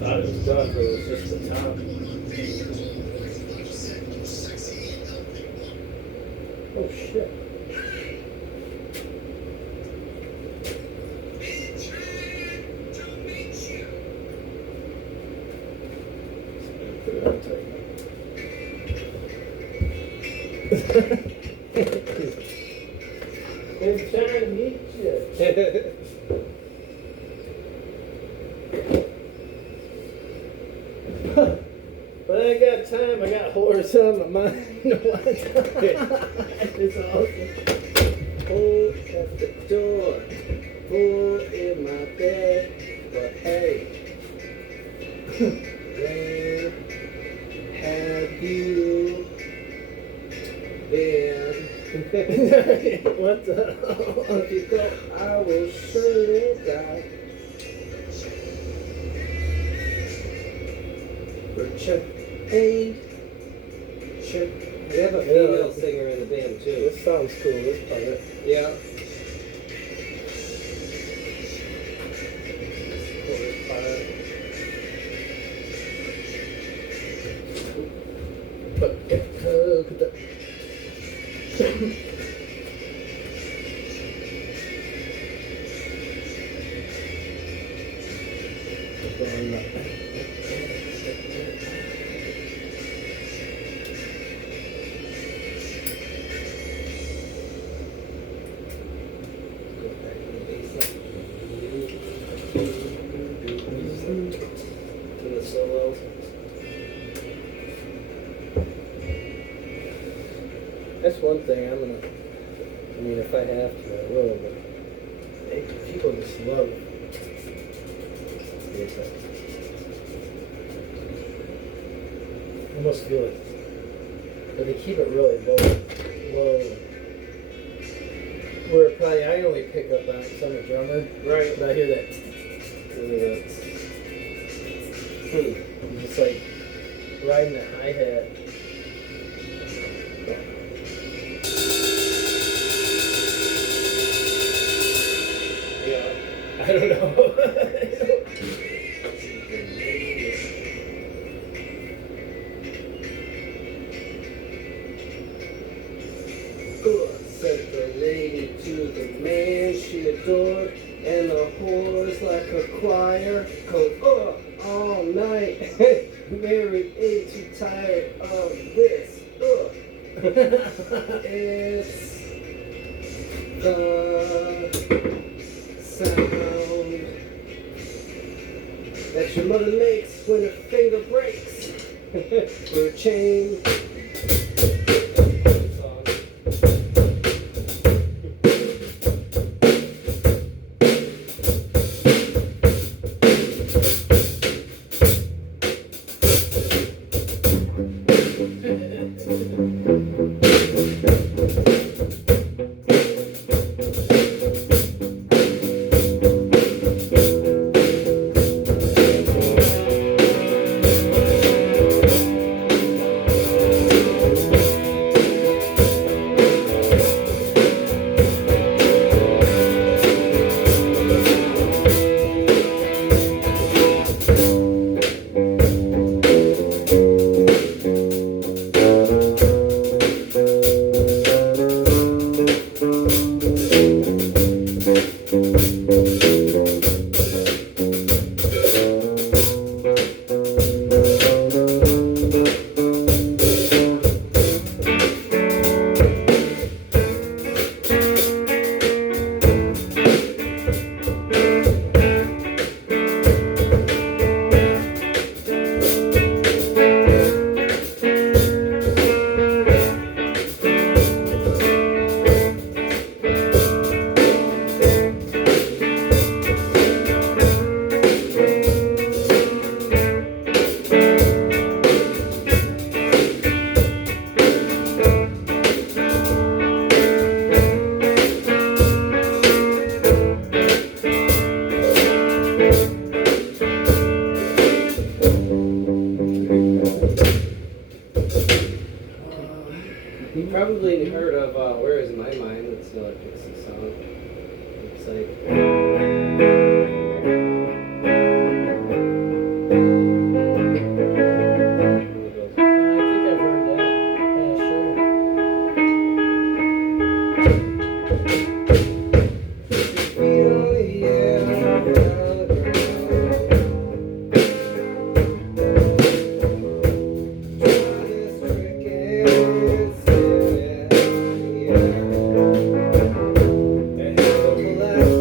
Thought it was done, but it was just the top. Oh shit. Been trying to meet you. But I ain't got time, I got whores on my mind. It's awesome. Hold at the door, hold in my bed, but hey, where have you been? What the? If you go, I will surely die. We're chained. They have a female singer in the band too. This sounds cool, this part. Yeah. But To the solo. that's one thing I'm gonna. I mean, if I have to, I will. But people just love. I almost feel it, but they keep it really low. Where probably I only pick up on it 'cause I'm a drummer. Right. But I hear that. I'm just like riding the hi-hat. Yeah. I don't know. Sent the lady to the man she adored, and the whores like a choir go all night. Married, ain't too tired of this. It's the sound that your mother makes when her finger breaks for a chain. You probably heard of Where Is My Mind? It's another Pixie song. It's like. I think I've heard that. Yeah, sure. Feel the air around the ground. Try this trick and see it, yeah. A handful less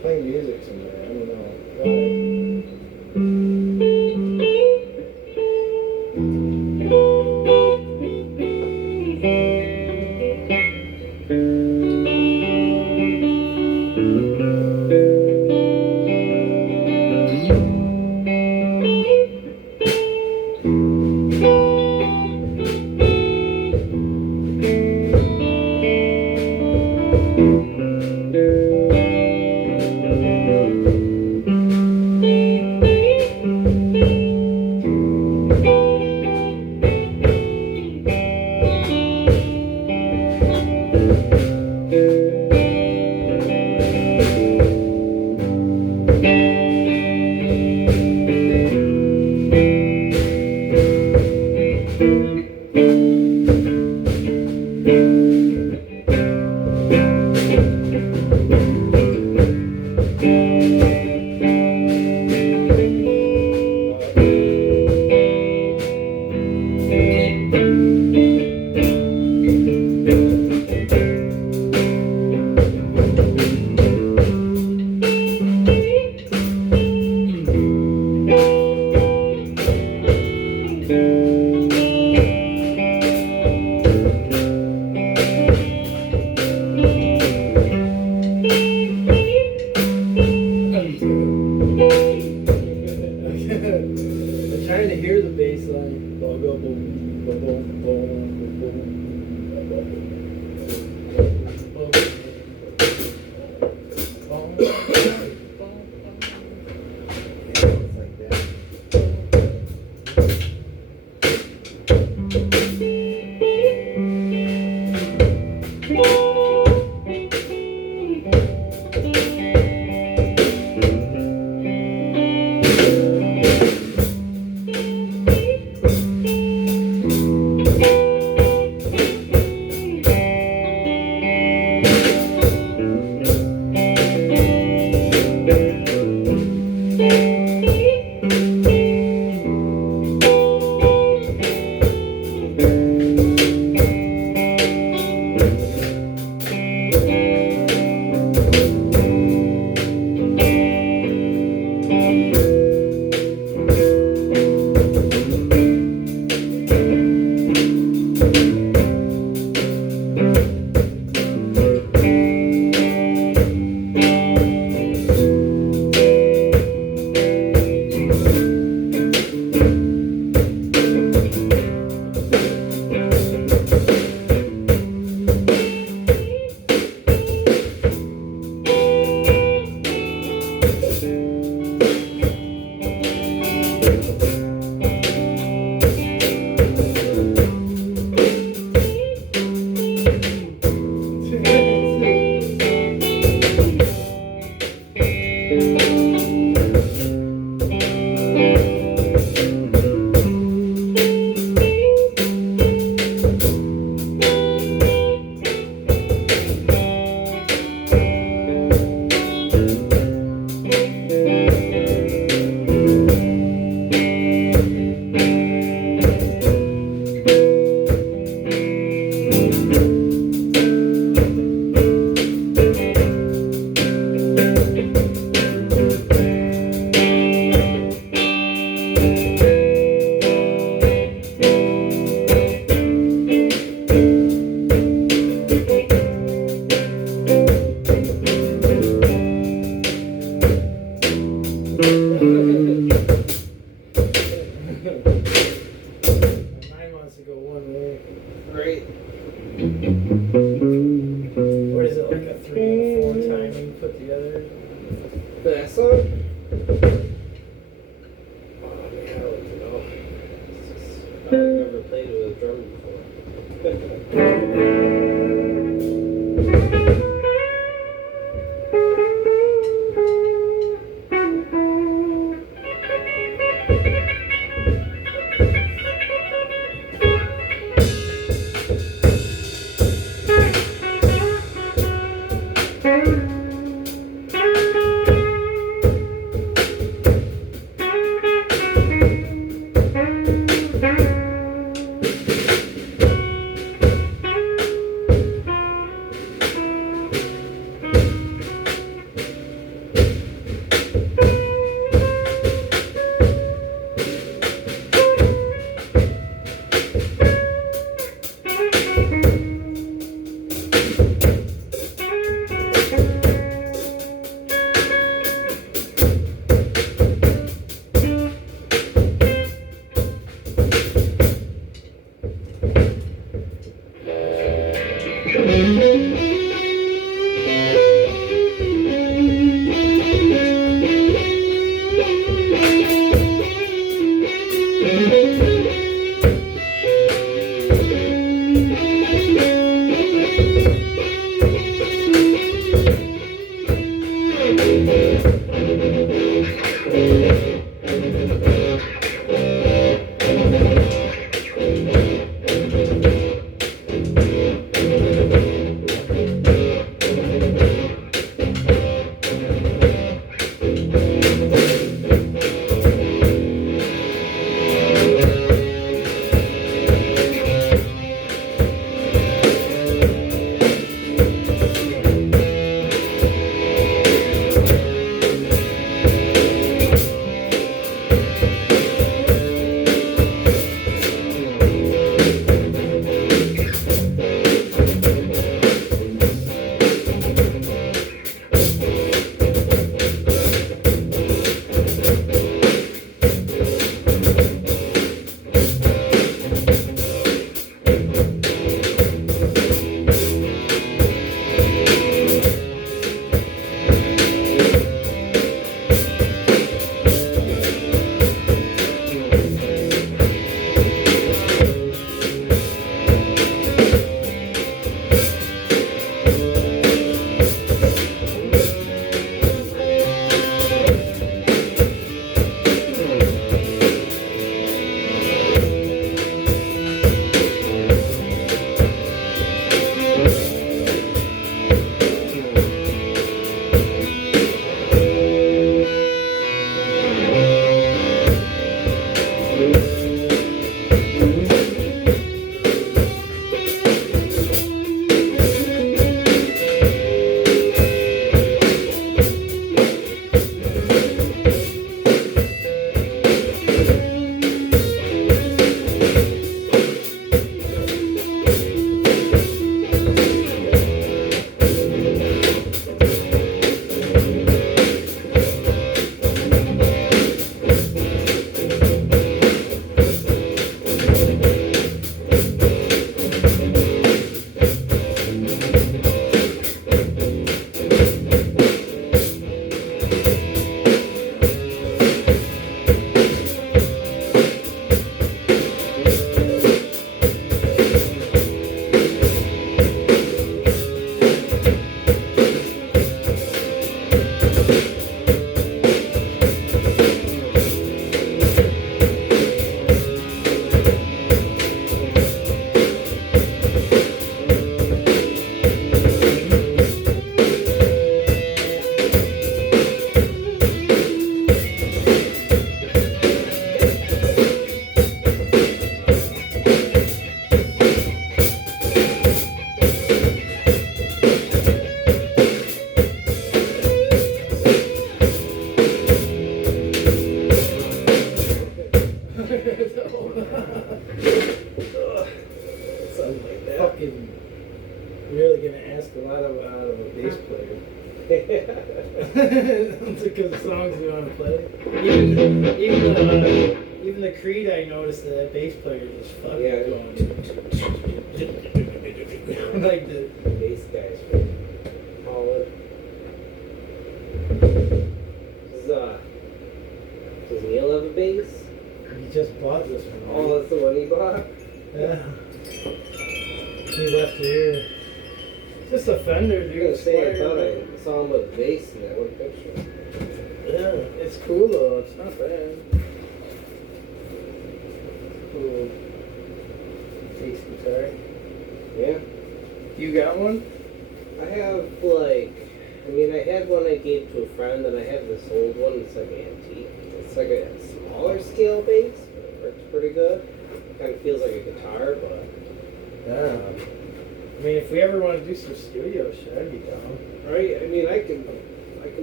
playing music somewhere. I don't know. Go ahead. I'm trying to hear the bass line. Boom, boom, boom, boom, boom, boom, boom, boom. It's like that. Mine wants to go one way. Great. Or is it like a 3 and 4 timing put together? For that song? Oh man, I don't know. I've never played with a drum before. Because the songs we want to play. Even the Creed, I noticed that bass player just fucking going. Like the bass guys from Holland. Does Neil have a bass? He just bought this one. Right? Oh, that's the one he bought? Yeah. He left here. Just a Fender, dude. You're gonna say I thought I saw him with bass in that one picture. Yeah, it's cool though. It's not bad. Cool. Bass guitar. Yeah. You got one? I have I had one I gave to a friend, and I have this old one. It's like antique. It's like a smaller scale bass, but it works pretty good. Kind of feels like a guitar, but Yeah. I mean, if we ever want to do some studio shit, I'd be down. right. I mean, I can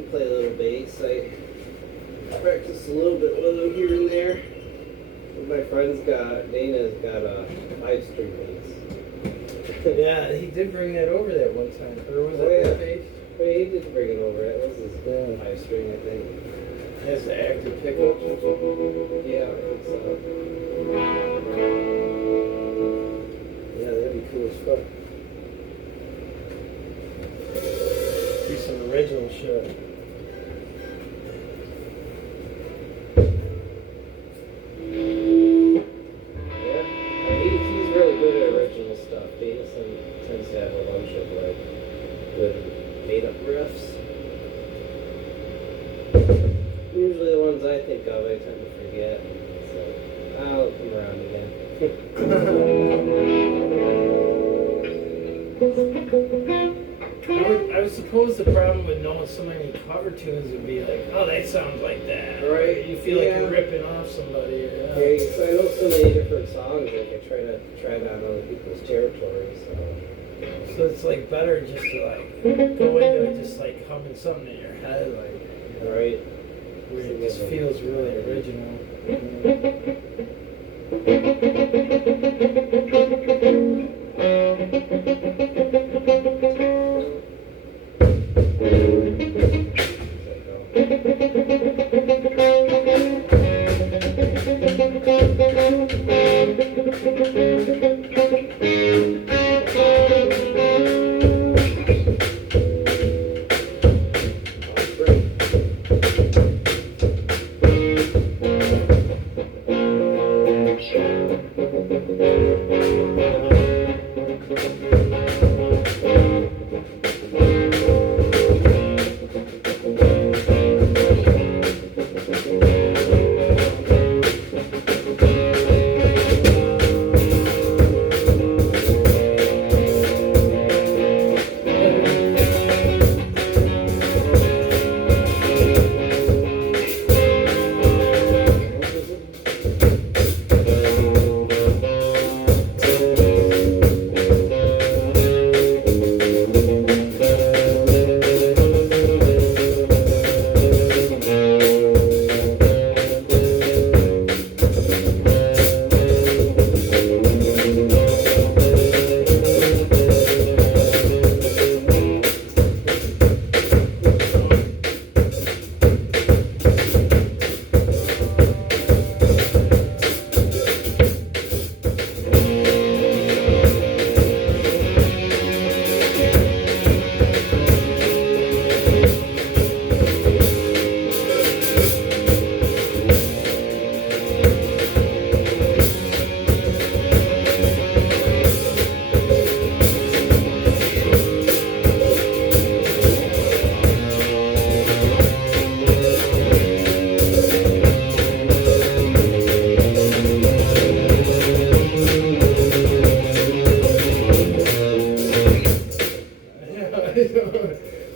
play a little bass. I practice a little bit with them here and there. My Dana's got a 5-string bass. Yeah, he did bring that over that one time. Or was Oh, that yeah. that bass? But he did bring it over. It was his Yeah. 5-string, I think. Has the active pickups. Yeah, I think so. Yeah, that'd be cool as fuck. original shit. Yeah, he's really good at original stuff. Davison tends to have a bunch of like good made-up riffs. Usually the ones I think of, I tend to forget. So I'll come around again. I would suppose the problem with knowing so many cover tunes would be like, oh, that sounds like that. Right, You feel like yeah. you're ripping off somebody. Yeah. Yeah, so I know so many different songs. Like I try to tread on other people's territory. So it's like better just to like go into it just like humming something in your head, like, So, right. where it just feels really original.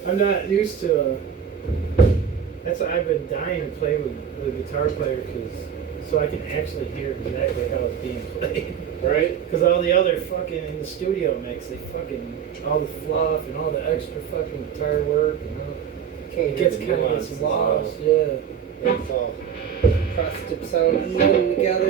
I'm not used to. That's I've been dying to play with a guitar player so I can actually hear exactly how it's being played. Right? Because all the other fucking in the studio mix, they fucking all the fluff and all the extra fucking guitar work, you know, Can't it hear gets the kind of nuances lost. at all. Yeah. It's all pressed to sound even together.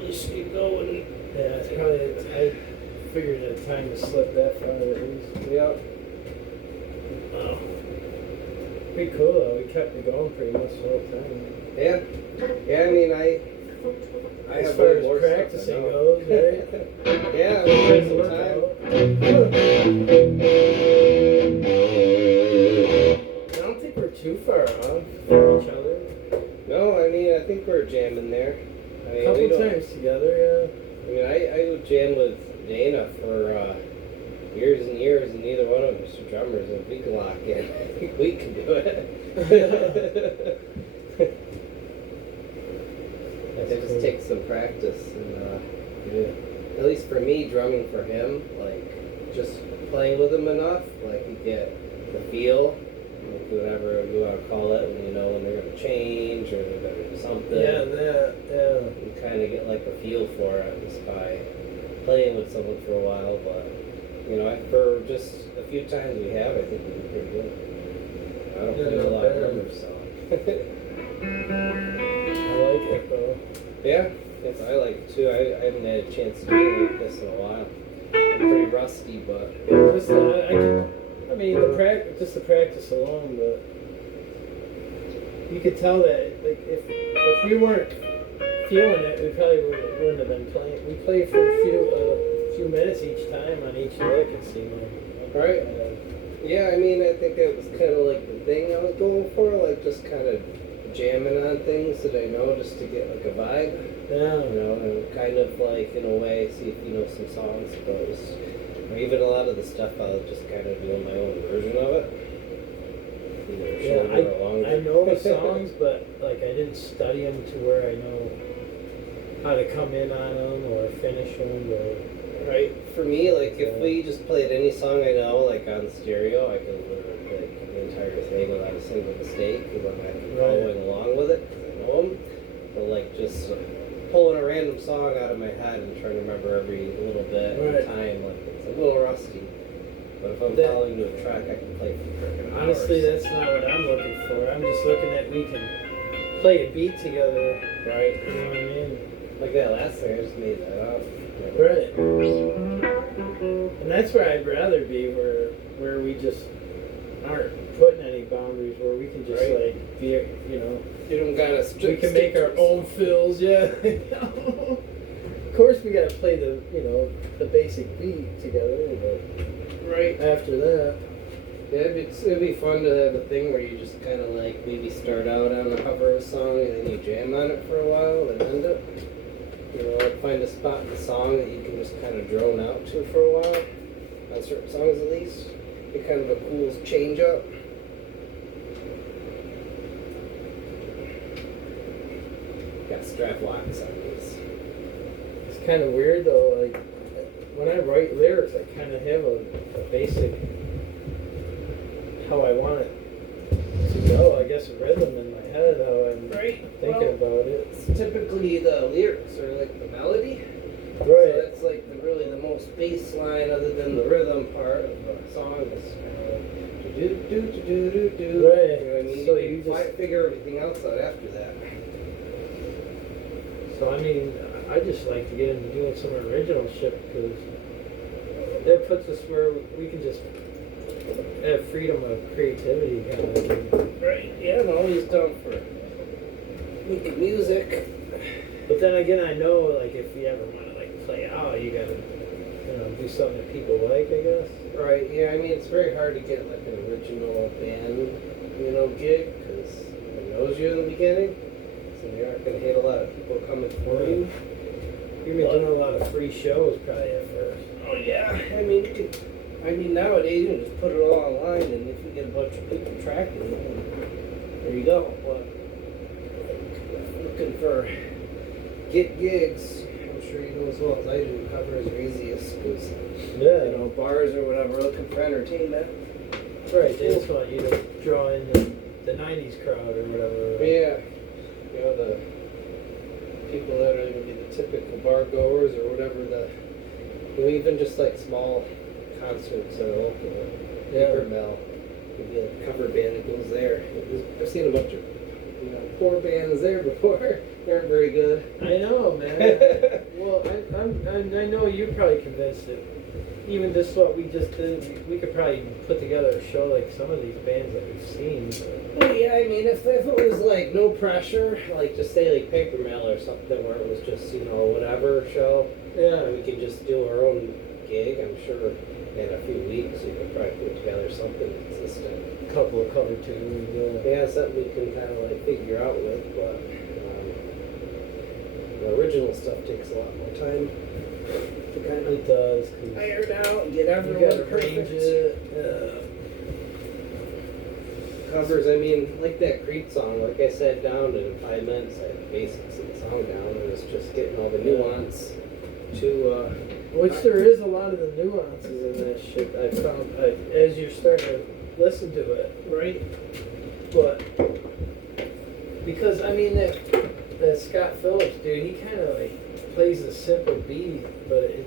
just get going. Yeah, it's probably. I figured a time to slip that far at least. Yeah. Wow. Pretty cool though. We kept it going pretty much the whole time. Yeah. Yeah, I mean, I As have far way as more practicing stuff to know. goes, right? Yeah, we spent some time. I don't think we're too far off from each other. No, I mean, I think we're jamming there. I A mean, couple we don't, times together, I mean, I would jam with Dana for years and years, and neither one of us are drummers, and we can lock in. I think we can do it. It just takes some practice, and at least for me, drumming for him, like just playing with him enough, like you get the feel, like whatever you want to call it, when you know when they're gonna change or they're gonna do something. yeah, yeah. You kind of get like a feel for it just by playing with someone for a while, but you know, for just a few times we have, I think we do pretty good. I don't play a lot of drummers, so. I like it though. Yeah, yes, I like it too. I haven't had a chance to do it like this in a while. I'm pretty rusty, but Just, I mean, just the practice alone, but you could tell that, like, if we weren't feeling it, we probably wouldn't have been playing. We played for a few minutes each time on each lick, it seemed like. right. Yeah, I mean, I think it was kind of like the thing I was going for, like just kind of jamming on things that I know just to get like a vibe. Yeah. You know, and kind of like in a way see if you know some songs, but or even a lot of the stuff I'll just kind of do my own version of it. Either shorter or longer. I know the songs, but like I didn't study them to where I know how to come in on them or finish them or. Right. For me, like if we just played any song I know, like on stereo, I can literally play the entire thing without a single mistake because I'm like following along with it because I know them. But like just pulling a random song out of my head and trying to remember every little bit at a time, like it's a little rusty. But if I'm following to a track, I can play for freaking hours. Honestly, that's not what I'm looking for. I'm just looking at we can play a beat together, right. you know what I mean? Like that last thing, I just made that up. Right. And that's where I'd rather be, where we just aren't putting any boundaries, where we can just like be, you know, You don't gotta we can make our own fills, yeah. Of course, we gotta play the, you know, the basic beat together, but right. after that, Yeah, it'd be fun to have a thing where you just kind of like maybe start out on a cover of a song and then you jam on it for a while and end it. You know, like find a spot in the song that you can just kind of drone out to for a while, on certain songs at least. Get kind of a cool change up. Got strap locks on these. it's kind of weird though. Like when I write lyrics, I kind of have a basic how I want it to go. I guess a rhythm in my head, how I'm thinking about it. It's typically the lyrics or like the melody. So Right. that's like really the most bass line other than the rhythm part of the song is do do do do do do. Right. You know what I mean? So you you can just- figure everything else out after that. So I mean, I just like to get into doing some original shit because that puts us where we can just have freedom of creativity kind of thing. Right. Yeah, I'm always down for making music. But then again, I know like if you ever want to like play out, you gotta do something that people like, I guess. Right. Yeah. I mean, it's very hard to get like an original band, gig because no one knows you in the beginning, so you aren't gonna hit a lot of people coming for you. You've been doing a lot of free shows probably at first. Oh yeah, I mean, nowadays you can just put it all online, and if you get a bunch of people tracking it, then there you go. But looking for get gigs, I'm sure you know as well as I do. Covers are easiest because Yeah. bars or whatever looking for entertainment. Right. They just want you to draw in the '90s crowd or whatever. Yeah, the people that are going to be the typical bar goers or whatever even just like small concerts that are local, Yeah. Paper Mill, maybe a cover band that goes there. I've seen a bunch of you know, poor bands there before. They aren't very good. I know, man. Well, I know you're probably convinced that even just what we just did, we could probably put together a show like some of these bands that we've seen. Well, yeah, I mean, if it was like no pressure, like just say like Paper Mill or something where it was just, you know, whatever show, Yeah. we could just do our own gig. I'm sure in a few weeks we could probably put together something consistent. A couple of cover tunes. Yeah, something we can kind of like figure out with, but the original stuff takes a lot more time to kind of It does. 'Cause iron out and get you everyone gotta perfect. arrange it. Covers, I mean, like that Creed song, like I sat down and in 5 minutes I had the basics of the song down and it's just getting all the nuance to, Which there is a lot of the nuances in that shit. I found as you're starting to listen to it, right? But because I mean that Scott Phillips dude, he kind of like plays a simple beat, but I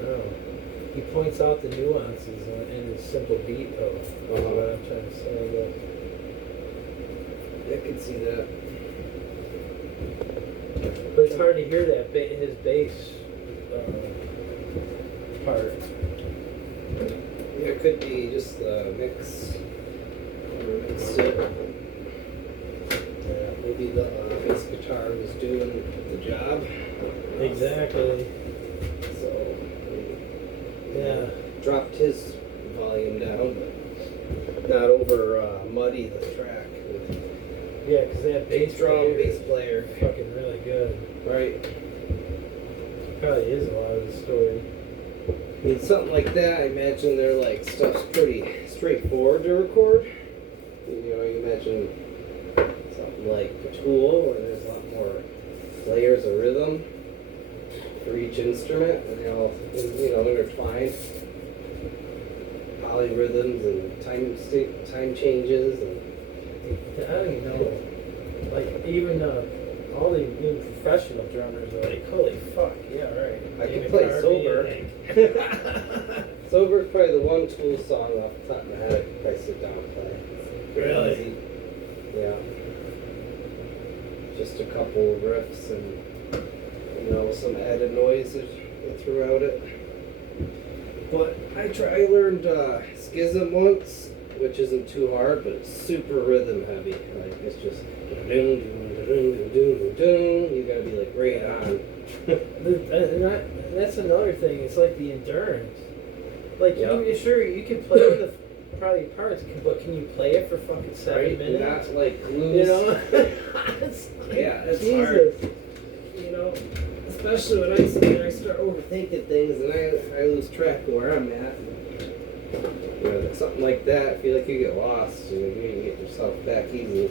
don't know. He points out the nuances in his simple beat, though. Is what I'm trying to say. I can see that. But it's hard to hear that his bass part. Yeah, it could be just the mix. Mixed it. Maybe the bass guitar was doing the job. Exactly. So, Yeah. dropped his volume down, but not over muddy the track. Yeah, because that bass Strong player bass is player, fucking really good. right? Probably is a lot of the story. I mean, something like that, I imagine their like stuff's pretty straightforward to record. You know, you imagine something like the Tool, where there's a lot more layers of rhythm for each instrument, and they all, you know, intertwined. Polyrhythms and time changes, and I don't even know. Like, even all the even professional drummers are like, holy fuck, yeah, right. I can David play Carvey, sober. like- Sober's probably the one Tool song off the top of my head if I sit down and play. Really? Easy. Yeah. Just a couple of riffs and, you know, some added noises throughout it. But I learned Schism once, which isn't too hard, but it's super rhythm heavy. Like it's just dun dun dun dun dun dun. You gotta be like right on. That's another thing. It's like the endurance. Like, Yeah. sure, you can play the probably parts, but can you play it for fucking 7 Right? minutes? Not like lose. You know? It's like, Yeah, it's Jesus. hard. You know, especially when I start overthinking things and I lose track of where I'm at. You know, something like that, I feel like you get lost. You know, you can get yourself back easy.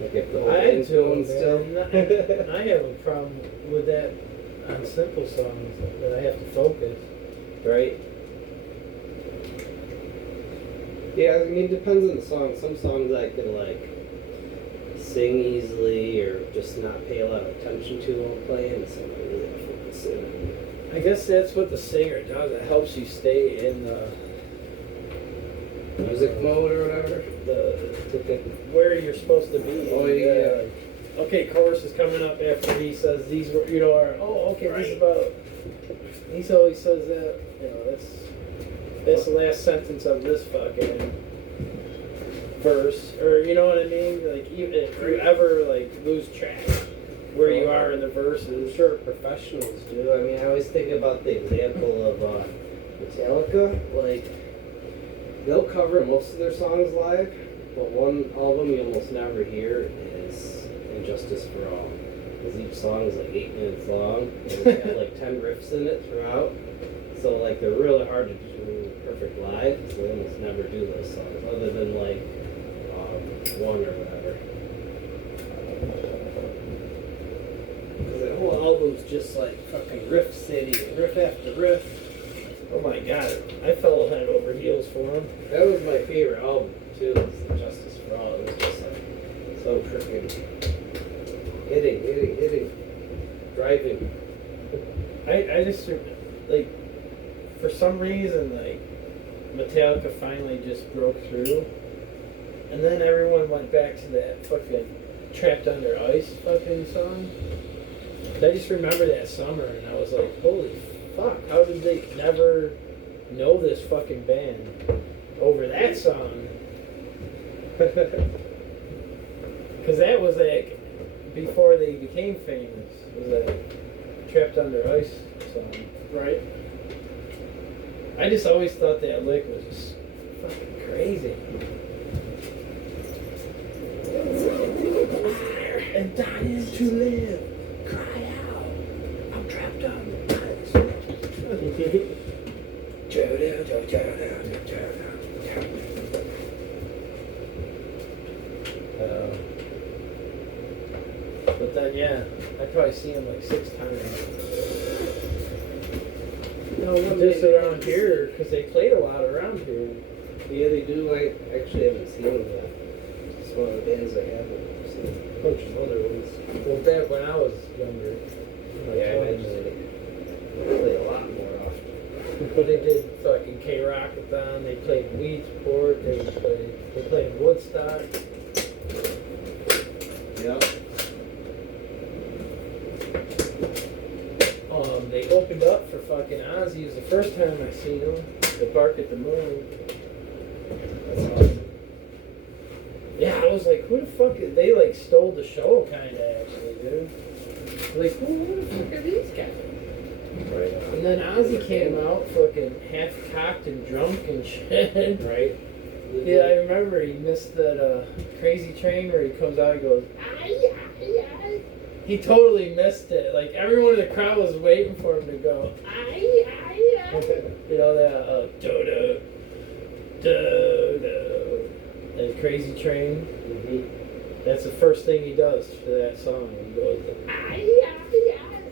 Like if the whole I band's do, going man. still. I have a problem with that on simple songs that I have to focus. Right? Yeah, I mean, it depends on the song. Some songs I could like sing easily or just not pay a lot of attention to while playing, and some I really have to focus in. I guess that's what the singer does. It helps you stay in the Music mode or whatever. where you're supposed to be. Oh, yeah. Like, okay, chorus is coming up after he says these were, you know, are, oh, okay, this is about. He always says that, you know, that's the last sentence of this fucking verse, or you know what I mean? Like, even if you ever like lose track where you are in the verses. Sure, professionals do. I mean, I always think about the example of Metallica. Like, they'll cover most of their songs live, but one album you almost never hear is Injustice for All. Because each song is like 8 minutes long, and it's got like 10 riffs in it throughout. So, like, they're really hard to do perfect live, so they almost never do those songs, other than like one or whatever. Because the whole album's just like fucking riff city, riff after riff. Oh my god, I fell head over heels for him. That was my favorite album too, was Justice for All. It was just like so freaking hitting, driving. I just like, for some reason, like Metallica finally just broke through, And then everyone went back to that fucking Trapped Under Ice fucking song. I just remember that summer and I was like, holy fuck, how did they never know this fucking band over that song? Because that was like before they became famous. It was a Trapped Under Ice song. Right. I just always thought that lick was just fucking crazy. And dying to live, cry out, I'm trapped under ice. But then, yeah, I'd probably see him like 6 times. No, Just around here, because they played a lot around here. Yeah, they do. I actually haven't seen them yet. It's one of the bands I haven't seen. A bunch of other ones. Well, back when I was younger. Yeah, I imagine they play a lot more often. But they did fucking K-Rockathon, they played Weedsport, they played Woodstock. Yep. They opened up for fucking Ozzy. It was the first time I seen them. The Bark at the Moon. That's awesome. Yeah, I was like, who the fuck is... They like stole the show kinda actually, dude. Like, who the fuck are these guys? Right. And then Ozzy came out fucking half cocked and drunk and shit. Right. Yeah, I remember he missed that Crazy Train where he comes out and goes, "Ay, ay, ay." He totally missed it. Like, everyone in the crowd was waiting for him to go, "Ay, ay, ay." You know that, do-do, do-do. And Crazy Train. Mm-hmm. That's the first thing he does for that song. He goes, "Ay, ay, ay."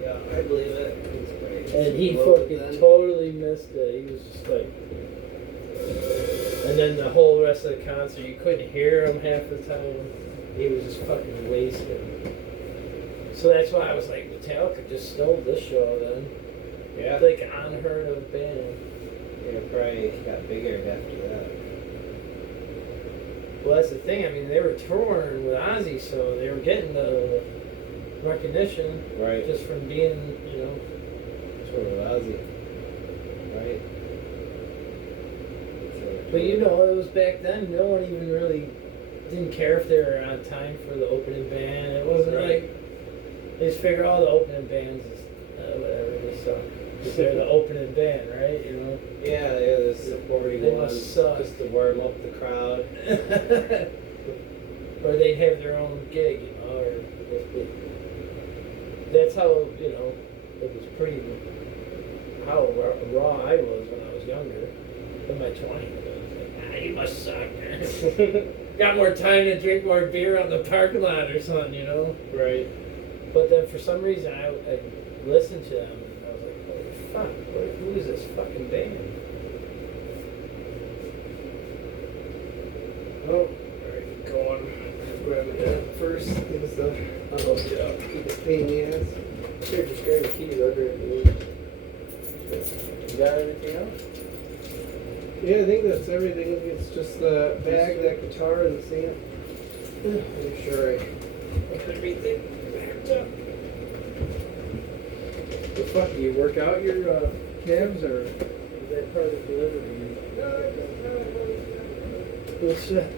Yeah, I believe it. It's great. And he Well, fucking then- totally missed it. He was just like... And then the whole rest of the concert, you couldn't hear him half the time. He was just fucking wasted. So that's why I was like, Metallica just stole this show then. Yeah. Like, unheard of band. Yeah, probably got bigger after that. Well, that's the thing. I mean, they were touring with Ozzy, so they were getting the recognition Right. just from being, you know... Sort of Ozzy. Right. But you know, it was back then, no one even really didn't care if they were on time for the opening band. It wasn't Right. like, they just figure all the opening bands is, whatever, they suck. 'Cause they're the opening band, right? You know? Yeah, they're the supporting They ones must suck. just to warm up the crowd. Or they'd have their own gig, you know, or that's how, you know, it was pretty, how raw I was when I was younger. In my 20s. You must suck, man. Got more time to drink more beer on the parking lot or something, you know? Right. But then for some reason I listened to them and I was like, holy fuck, who is this fucking band? Oh, alright, go on. Grab it down first. Get the stuff. I'll help you out. Keep it pain in the ass. Here, just grab the keys under it. You got everything else? Yeah, I think that's everything. It's just the bag, that guitar, and the amp. Make sure I have everything backed up. The fuck, do you work out your calves or is that part of the delivery? What's that?